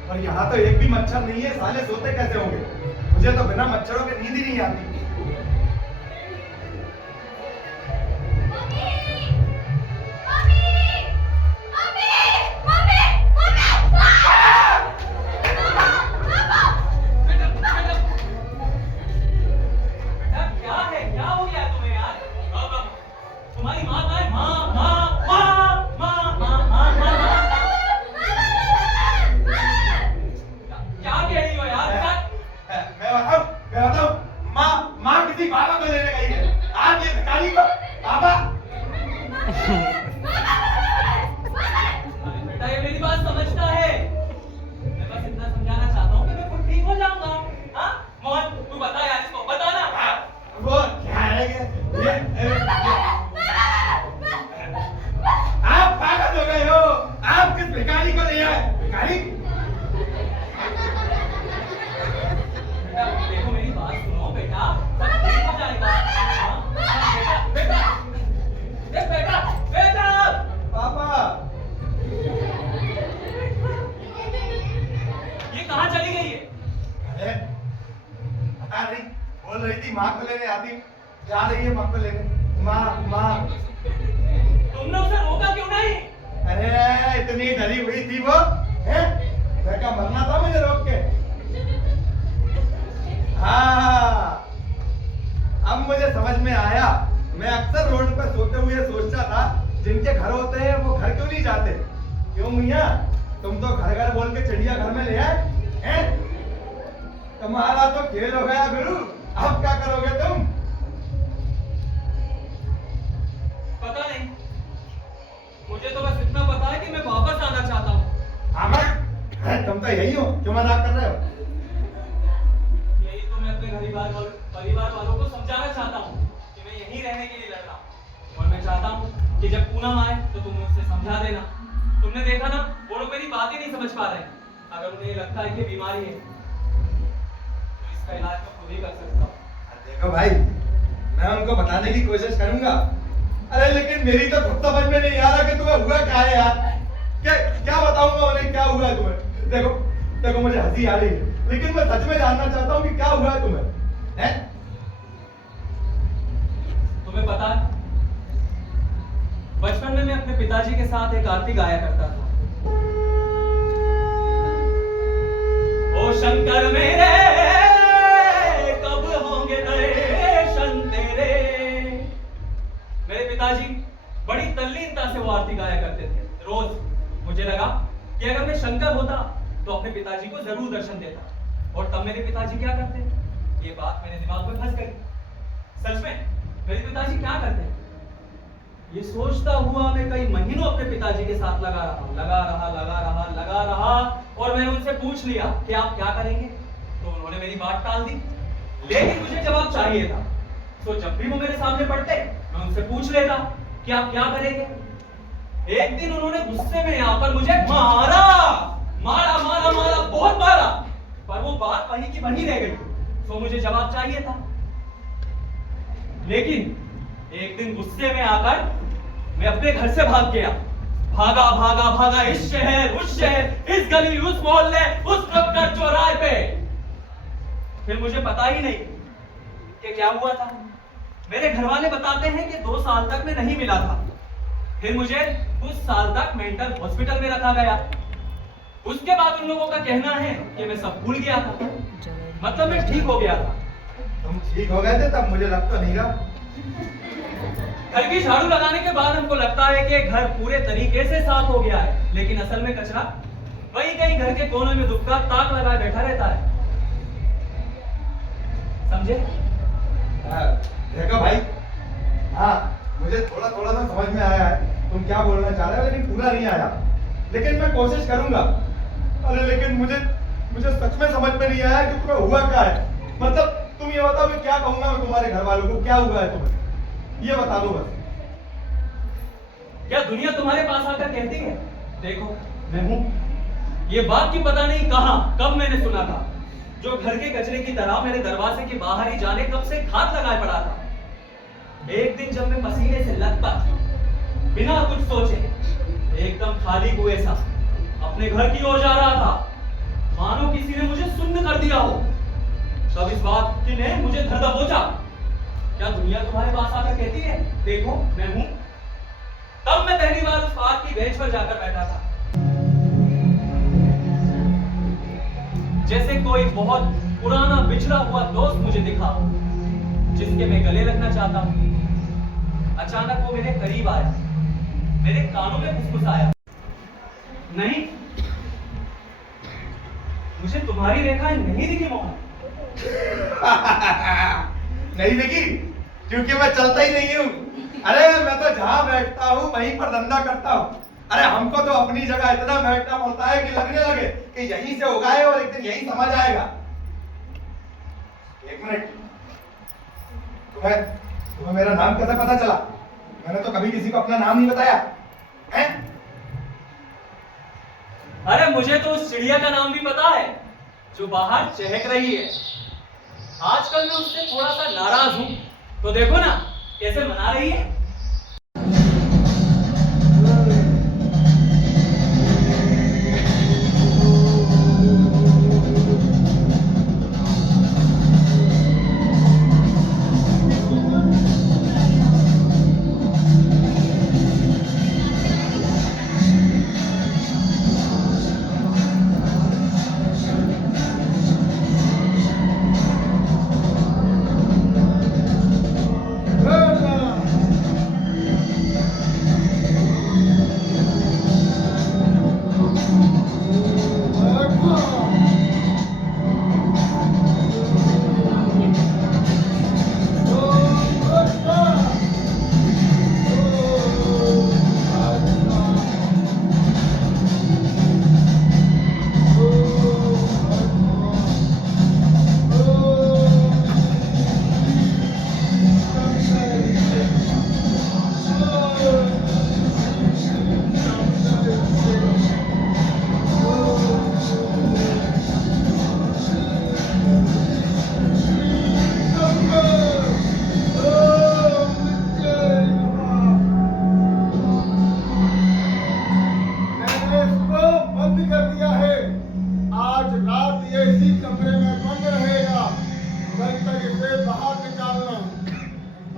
और यहाँ तो एक भी मच्छर नहीं है, साले सोते कैसे होंगे? मुझे तो बिना मच्छरों के नींद ही नहीं आती। बेटा क्या है, क्या हो गया तुम्हें यार? तुम्हारी माँ का है, माँ माँ माँ माँ माँ माँ माँ। क्या कह रही हो यार? मैं बताऊं, माँ किसी बाबा को लेने गई है। आज ये भिखारी को बाबा। बेटा ये मेरी बात समझता है, मैं बस इतना समझाना चाहता हूँ कि मैं खुद ठीक हो जाऊंगा। हाँ मोहन, तू बता यार इसको, बता ना। वो क्या है ये आप पागल हो गए हो? आप किस भिखारी को ले आए? भिखारी? बेटा देखो मेरी बात सुनो बेटा, सब ठीक हो जाएगा। हाँ? बेटा बेटा बेटा बेटा। पापा, ये कहाँ चली गई है? अरे पता नहीं, बोल रही थी माँ को लेने आती, जा रही है माँ को लेने। माँ माँ, तुमने उसे रोका क्यों नहीं? अरे इतनी डरी हुई थी वो, हैं? मैं क्या मरना था मुझे रोक के? समझ में आया। मैं अक्सर रोड पर सोते हुए सोचता था, जिनके घर होते हैं वो घर क्यों नहीं जाते? क्यों मियां, तुम तो घर घर बोल के चिड़िया घर में ले आए हैं? तुम्हारा तो खेल हो गया गुरु, अब क्या करोगे तुम? पता नहीं, मुझे तो बस इतना पता है कि मैं वापस आना चाहता हूँ। हाँ, तुम तो यही हो, क्यों मजाक कर रहे हो? यही तो मैं अपने परिवार वालों को समझाना चाहता हूँ कि मैं यहीं रहने के लिए लड़ रहा हूँ। और मैं चाहता हूँ कि जब पूनम आए तो तुम उससे समझा देना। तुमने देखा ना, वो लोग मेरी बातें नहीं समझ पा रहे। अगर उन्हें लगता है कि बीमारी है तो इसका इलाज मैं खुद ही कर सकता हूँ। देखो भाई, मैं उनको बताने की कोशिश करूंगा। अरे लेकिन मेरी तो खुद समझ में नहीं आ रहा कि तुम्हें हुआ क्या है यार। क्या बताऊंगा उन्हें क्या हुआ है तुम्हें? देखो देखो, मुझे हंसी आ रही है, लेकिन मैं सच में जानना चाहता हूँ कि क्या हुआ है तुम्हें, हैं? तुम्हें पता है, बचपन में मैं अपने पिताजी के साथ एक आरती गाया करता था। ओ शंकर मेरे, कब होंगे दर्शन तेरे। मेरे पिताजी बड़ी तल्लीनता से वो आरती गाया करते थे रोज। मुझे लगा कि अगर मैं शंकर होता तो अपने पिताजी को जरूर दर्शन देता। और तब मेरे पिताजी क्या करते? ये बात मेरे दिमाग में फंस गई। सच में मेरे पिताजी क्या करते हैं? ये सोचता हुआ मैं कई महीनों अपने पिताजी के साथ लगा रहा और मैंने उनसे पूछ लिया कि आप क्या करेंगे, तो उन्होंने मेरी बात टाल दी। लेकिन मुझे जवाब चाहिए था, तो जब भी वो मेरे सामने पड़ते मैं उनसे पूछ लेता कि आप क्या करेंगे। एक दिन उन्होंने गुस्से में आकर मुझे मारा, बहुत मारा, पर वो बात वहीं की वहीं रह गई। तो मुझे जवाब चाहिए था। लेकिन एक दिन गुस्से में आकर मैं अपने घर से भाग गया। भागा इस शहर उस शहर, इस गली उस मोहल्ले, उस नुक्कड़ चौराहे पे। फिर मुझे पता ही नहीं कि क्या हुआ था। मेरे घर वाले बताते हैं कि 2 साल तक मैं नहीं मिला था। फिर मुझे कुछ साल तक मेंटल हॉस्पिटल में रखा गया। उसके बाद उन लोगों का कहना है कि मैं सब भूल गया था, मतलब मैं ठीक हो गया था। तुम ठीक हो गए थे तब? मुझे लग तो नहीं रहा। घर की झाड़ू लगाने के बाद हमको लगता है कि घर पूरे तरीके से साफ हो गया है, लेकिन असल में कचरा वही कहीं घर के कोने में दुबका ताक लगाए बैठा रहता है। समझे? देखो भाई, हाँ मुझे थोड़ा थोड़ा तो समझ में आया है तुम क्या बोलना चाह रहे हो, लेकिन पूरा नहीं आया। लेकिन मैं कोशिश करूंगा। अरे लेकिन मुझे सच में समझ में नहीं आया कि तुम्हें हुआ क्या है। मतलब तुम ये बताओ कि क्या कहूंगा मैं तुम्हारे घर वालों को, क्या हुआ है तुम्हें, ये बता दो बस। क्या दुनिया तुम्हारे पास आकर कहती है देखो मैं हूं? ये बात की पता नहीं कहां कब मैंने सुना था, जो घर के कचरे की तरह मेरे दरवाजे के बाहर ही जाने कब से घात लगाए पड़ा था। एक दिन जब मैं पसीने से लथपथ बिना कुछ सोचे एकदम खाली कुएं सा अपने घर की ओर जा रहा था, मानो किसी ने मुझे सुन्न कर दिया हो। तब इस बात ने मुझे धर दबोचा, क्या दुनिया तुम्हारे पास आकर कहती है देखो मैं हूं? तब मैं पहली बार उस पार्क की बेंच पर जाकर बैठा था। जैसे कोई बहुत पुराना बिछड़ा हुआ दोस्त मुझे दिखा, जिसके मैं गले लगना चाहता हूं। अचानक वो मेरे करीब आया, मेरे कानों में फुसफुसाया, नहीं मुझे तुम्हारी रेखाएं नहीं दिखी मोहन। नहीं देखी क्योंकि मैं चलता ही नहीं हूँ। अरे मैं तो जहां बैठता हूँ वहीं पर धंधा करता हूँ। अरे हमको तो अपनी जगह इतना बैठना पड़ता है कि लगने लगे कि यहीं से उगाए और एक दिन यहीं समझ आएगा। एक मिनट, तुम्हें मेरा नाम कैसे पता चला? मैंने तो कभी किसी को अपना नाम नहीं बताया है? अरे मुझे तो उस चिड़िया का नाम भी पता है जो बाहर चहक रही है। आजकल मैं उससे थोड़ा सा नाराज हूं, तो देखो ना कैसे मना रही है।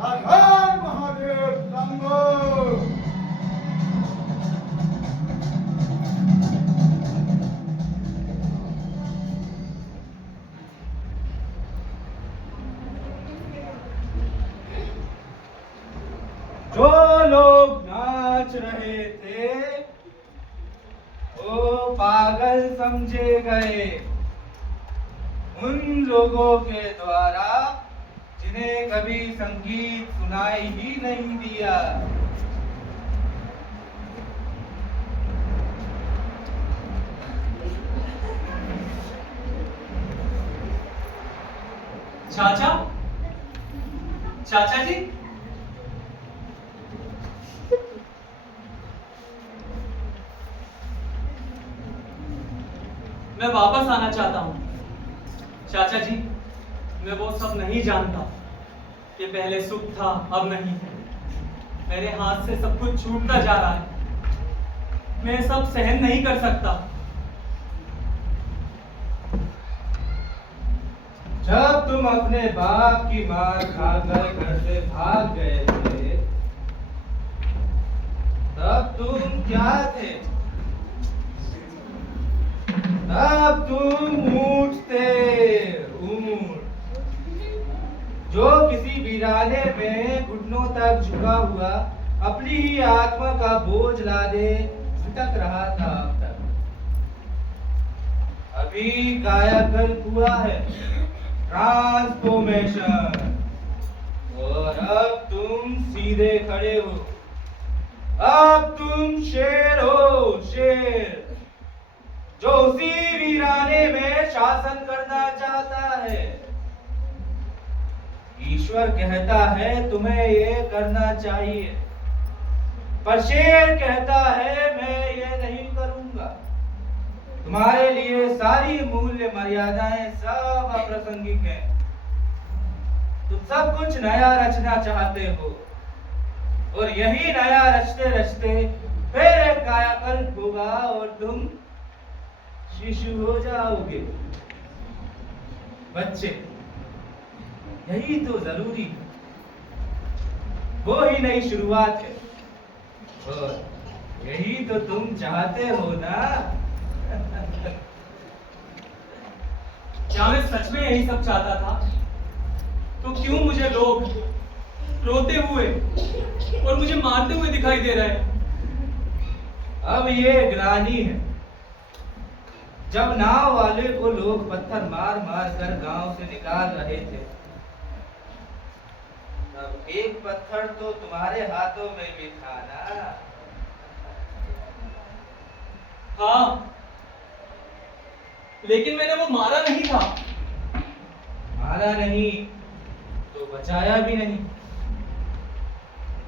हर हर महादेव शंभो। जो लोग नाच रहे थे वो पागल समझे गए उन लोगों के द्वारा जिन्हें कभी संगीत सुनाई ही नहीं दिया। चाचा, चाचा जी, मैं वापस आना चाहता हूँ। चाचा जी, मैं वो सब नहीं जानता कि पहले सुख था अब नहीं है। मेरे हाथ से सब कुछ छूटता जा रहा है। मैं सब सहन नहीं कर सकता। जब तुम अपने बाप की मार खाकर घर से भाग गए थे तब तुम क्या थे? तब तुम ऊंट थे, ऊंट जो किसी वीराने में घुटनों तक झुका हुआ अपनी ही आत्मा का बोझ लादे भटक रहा था। अब तक अभी कायाकल्प हुआ है, ट्रांसफॉर्मेशन, और अब तुम सीधे खड़े हो। अब तुम शेर हो, शेर जो उसी वीराने में शासन करना चाहता है। ईश्वर कहता है तुम्हें ये करना चाहिए, पर शेर कहता है मैं ये नहीं करूंगा। तुम्हारे लिए सारी मूल्य मर्यादाएं सब अप्रासंगिक हैं। तुम सब कुछ नया रचना चाहते हो और यही नया रचते रचते फिर एक कायाकल्प होगा और तुम शिशु हो जाओगे। बच्चे, यही तो जरूरी है, वो ही नई शुरुआत है और यही तो तुम चाहते हो ना। क्या मैं सच में यही सब चाहता था? तो क्यों मुझे लोग रोते हुए और मुझे मारते हुए दिखाई दे रहे हैं? अब ये ग्लानि है। जब नाव वाले को लोग पत्थर मार मार कर गांव से निकाल रहे थे तब एक पत्थर तो तुम्हारे हाथों में भी था ना। हाँ, लेकिन मैंने वो मारा नहीं था। मारा नहीं तो बचाया भी नहीं।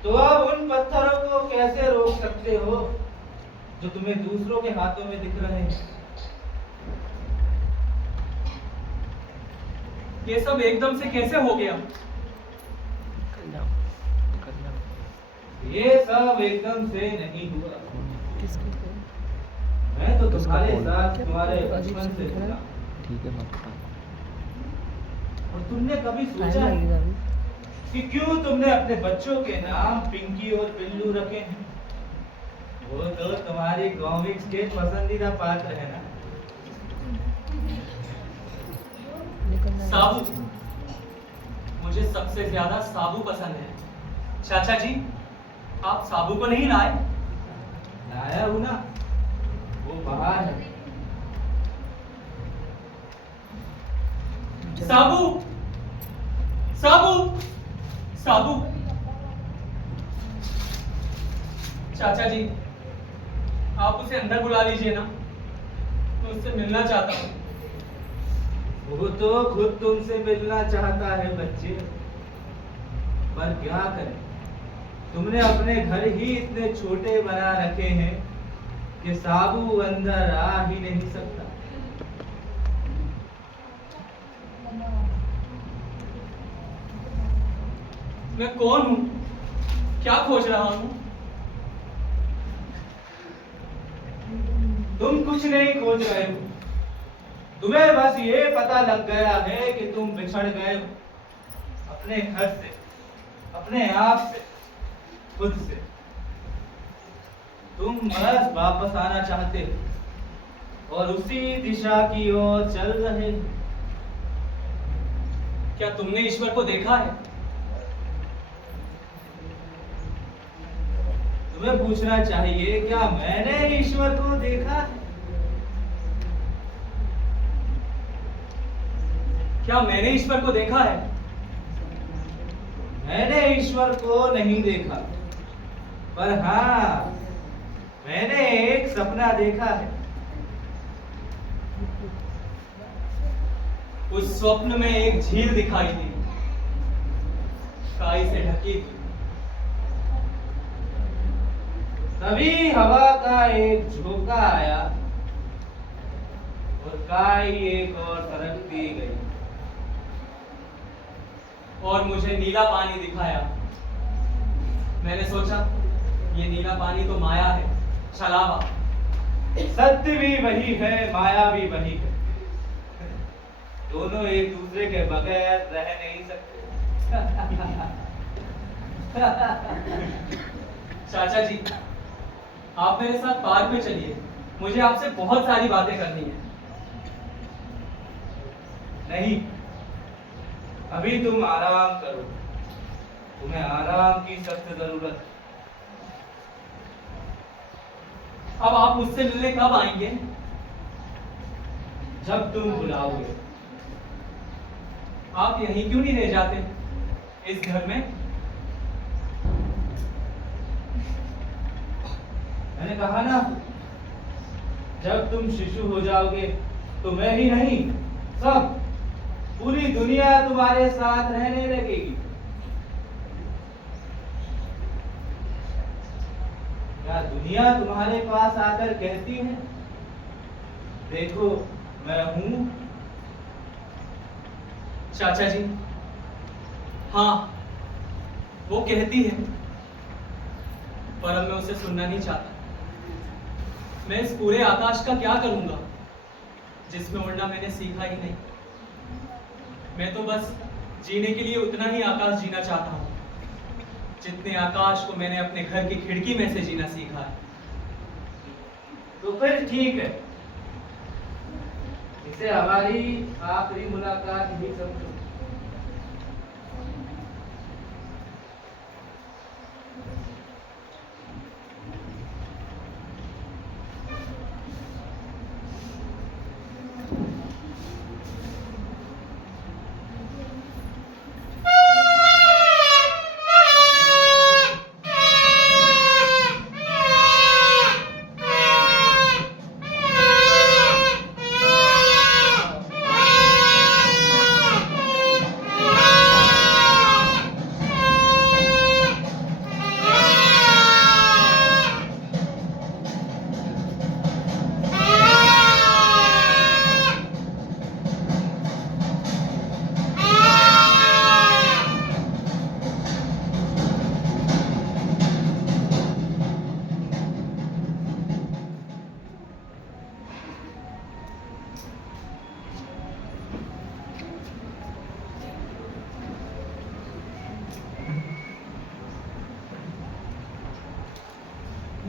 तो अब उन पत्थरों को कैसे रोक सकते हो जो तुम्हें दूसरों के हाथों में दिख रहे हैं? ये सब एकदम से कैसे हो गया? ये सब एकदम से नहीं हुआ। मैं तो तुम्हारे साथ तुम्हारे बचपन से था। ठीक है मत खा। और तुमने कभी सोचा है कि क्यों तुमने अपने बच्चों के नाम पिंकी और पिल्लू रखे हैं? वो तो तुम्हारी कॉमिक्स के पसंदीदा पात्र है ना। साबू, मुझे सबसे ज्यादा साबू पसंद है। चाचा जी, आप साबू को नहीं लाए? लाया हूं ना, वो बाहर है। साबू, साबू, साबू। चाचा जी, आप उसे अंदर बुला लीजिए ना, मैं उससे मिलना चाहता हूँ। वो तो खुद तुमसे मिलना चाहता है बच्चे, पर क्या करें, तुमने अपने घर ही इतने छोटे बना रखे हैं कि साबू अंदर आ ही नहीं सकता। मैं कौन हूँ? क्या खोज रहा हूँ? तुम कुछ नहीं खोज रहे हो, तुम्हें बस ये पता लग गया है कि तुम बिछड़ गए हो अपने घर से, अपने आप से, खुद से। तुम बस वापस आना चाहते हो और उसी दिशा की ओर चल रहे हो। क्या तुमने ईश्वर को देखा है? तुम्हें पूछना चाहिए, क्या मैंने ईश्वर को देखा है? क्या मैंने ईश्वर को देखा है? मैंने ईश्वर को नहीं देखा, पर हाँ, मैंने एक सपना देखा है। उस स्वप्न में एक झील दिखाई दी, काई से ढकी थी। तभी हवा का एक झोंका आया और काई एक और सरकती गई। और मुझे नीला पानी दिखाया। मैंने सोचा ये नीला पानी तो माया है, छलावा। सत्य भी वही है, माया भी वही है। दोनों एक दूसरे के बगैर रह नहीं सकते। चाचा जी, आप मेरे साथ पार्क में चलिए, मुझे आपसे बहुत सारी बातें करनी है। नहीं, अभी तुम आराम करो। तुम्हें आराम की सख्त जरूरत है। अब आप मुझसे मिलने कब आएंगे? जब तुम बुलाओगे। आप यहीं क्यों नहीं रह जाते, इस घर में? मैंने कहा ना, जब तुम शिशु हो जाओगे तो मैं ही नहीं, सब, पूरी दुनिया तुम्हारे साथ रहने लगेगी। क्या दुनिया तुम्हारे पास आकर कहती है, देखो मैं हूं? चाचा जी, हाँ, वो कहती है, पर अब मैं उसे सुनना नहीं चाहता। मैं इस पूरे आकाश का क्या करूंगा जिसमें उड़ना मैंने सीखा ही नहीं। मैं तो बस जीने के लिए उतना ही आकाश जीना चाहता हूँ जितने आकाश को मैंने अपने घर की खिड़की में से जीना सीखा है। तो फिर ठीक है, इसे हमारी आखिरी मुलाकात भी समझो।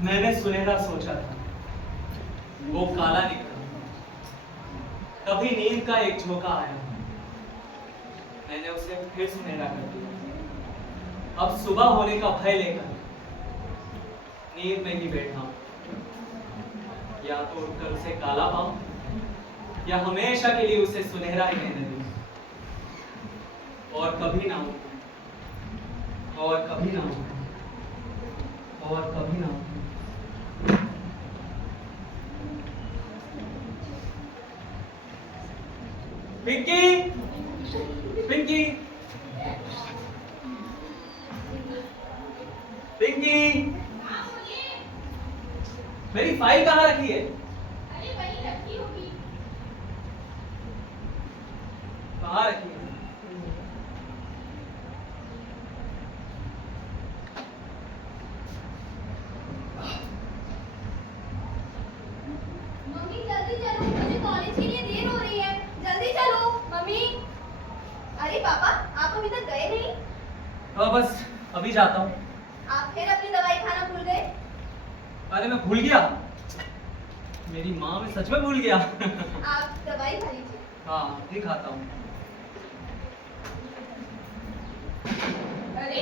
मैंने सुनहरा सोचा था, वो काला निकला। तभी नींद का एक झोंका आया, मैंने उसे फिर सुनहरा कर दिया। अब सुबह होने का भय लेकर नींद में ही बैठा हूं। या तो उठकर उसे काला पाऊं या हमेशा के लिए उसे सुनहरा ही रहने दूं। और कभी ना हो, और कभी ना हो, और कभी ना हो। पिंकी, पिंकी, पिंकी, हाँ बोलिए। मेरी फाइल कहाँ रखी है? अरे वही रखी होगी। कहाँ रखी है? मम्मी जल्दी चलो, मुझे कॉलेज के लिए देर हो रही है। जल्दी चलो मम्मी। अरे पापा, आप अभी तक गए नहीं? तो बस अभी जाता हूँ। आप फिर अपनी दवाई खाना भूल गए? अरे मैं भूल गया, मेरी माँ मैं सच में भूल गया। आप दवाई खा लीजिए। हाँ ठीक खाता हूँ। अरे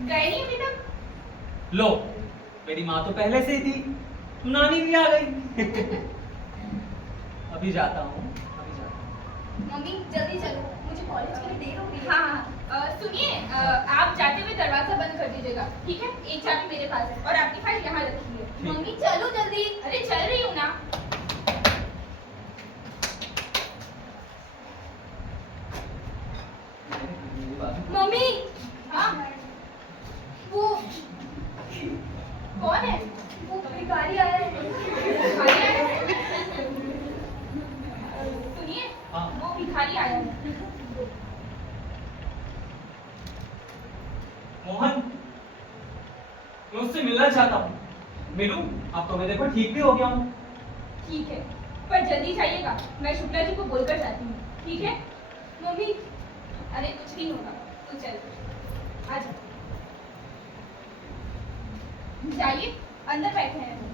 गए नहीं अभी तक? लो, मेरी माँ तो पहले से ही थी, नानी भी आ गई। अभी जाता हूँ, अभी जाता हूँ। मम्मी जल्दी चलो, मुझे कॉलेज के लिए देर हो गई है। हाँ सुनिए, आप जाते हुए दरवाजा बंद कर दीजिएगा, ठीक है? एक चाबी मेरे पास है और आपकी फाइल यहाँ रखी है। ठीक। मम्मी चलो जल्दी। अरे चल रही हूँ ना। मम्मी हाँ वो कौन है? वो भिखारी आया है। भिखारी आया है? सुनिए, हाँ। वो भिखारी आया है। मोहन, मैं उससे मिलना चाहता हूँ। मिलूं? अब तो मैं देखो ठीक भी हो गया हूँ। ठीक है, पर जल्दी जाइएगा, मैं शुक्ला जी को बोलकर जाती हूँ, ठीक है? मम्मी अरे कुछ नहीं होगा, तू चल आ जा। जाइए, अंदर बैठे हैं वो।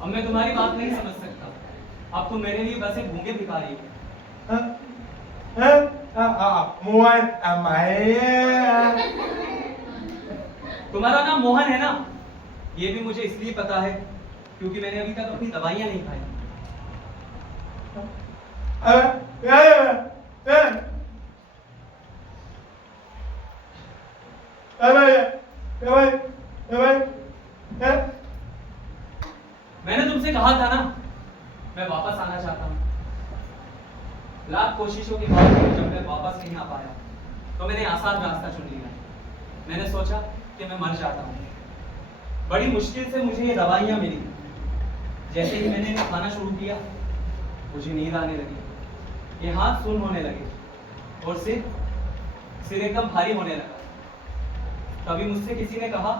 अब मैं तुम्हारी बात नहीं समझ सकता। अब तुम मेरे लिए बस एक गूंगे भिखारी हो। तुम्हारा नाम मोहन है ना? ये भी मुझे इसलिए पता है क्योंकि मैंने अभी तक अपनी दवाइयां नहीं खाई। मैंने तुमसे कहा था ना, मैं वापस आना चाहता हूँ। लाख कोशिशों के बाद जब मैं वापस नहीं आ पाया तो मैंने आसान रास्ता चुन लिया। मैंने सोचा कि मैं मर जाता हूँ। बड़ी मुश्किल से मुझे ये दवाइयाँ मिली। जैसे ही मैंने इन्हें खाना शुरू किया, मुझे नींद आने लगी, ये हाथ सुन्न होने लगे और सिर एकदम भारी होने लगा। तभी मुझसे किसी ने कहा,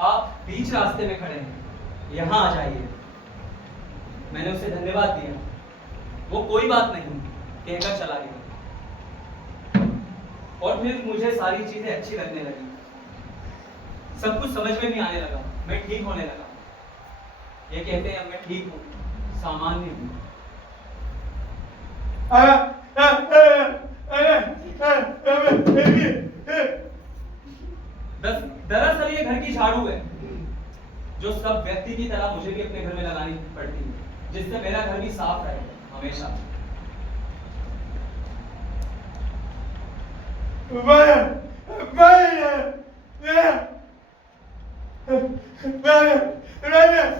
आप बीच रास्ते में खड़े हैं, यहाँ आ जाइए। मैंने उसे धन्यवाद दिया। वो कोई बात नहीं कहकर चला गया और फिर मुझे सारी चीजें अच्छी लगने लगी। सब कुछ समझ में भी आने लगा, मैं ठीक होने लगा। ये कहते हैं मैं ठीक हूँ, सामान्य हूँ। दरअसल ये घर की झाड़ू है जो सब व्यक्ति की तरह मुझे भी अपने घर में लगानी पड़ती है, जिससे मेरा घर भी साफ रहे हमेशा।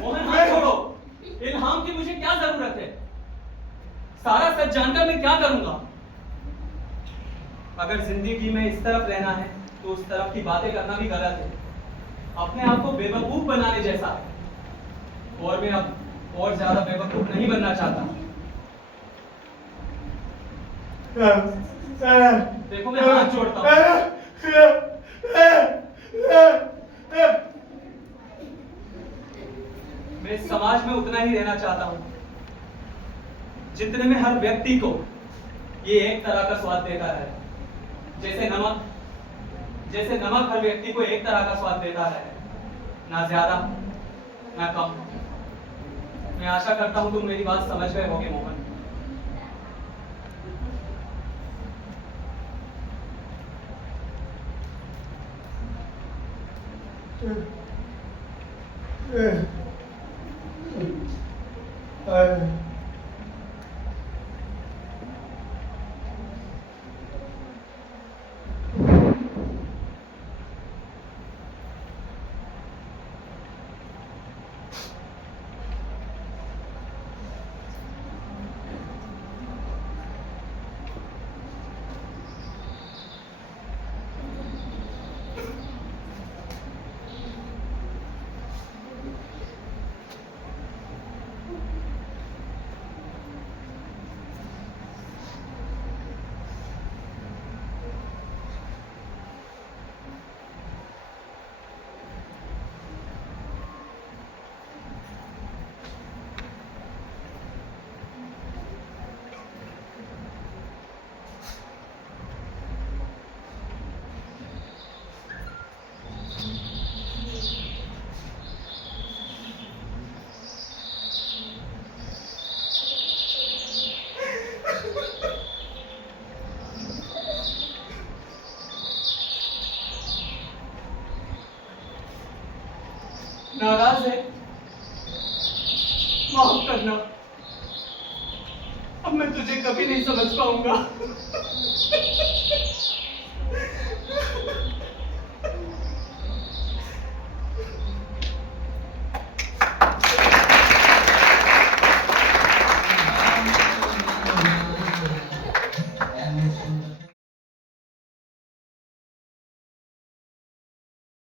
मोहन हाथ छोड़ो। इल्हाम की मुझे क्या जरूरत है? सारा सच जानकर मैं क्या करूंगा? अगर जिंदगी में इस तरफ रहना है तो उस तरफ की बातें करना भी गलत है। अपने आप को बेवकूफ बनाने जैसा है। और मैं अब और ज्यादा बेवकूफ नहीं बनना चाहता। देखो मैं हाथ जोड़ता हूँ। मैं इस समाज में उतना ही रहना चाहता हूँ जितने में हर व्यक्ति को ये एक तरह का स्वाद देता है। जैसे नमक हर व्यक्ति को एक तरह का स्वाद देता है, ना ज्यादा ना कम। मैं आशा करता हूँ तुम मेरी बात समझ गए होगे मोहन। नाराज है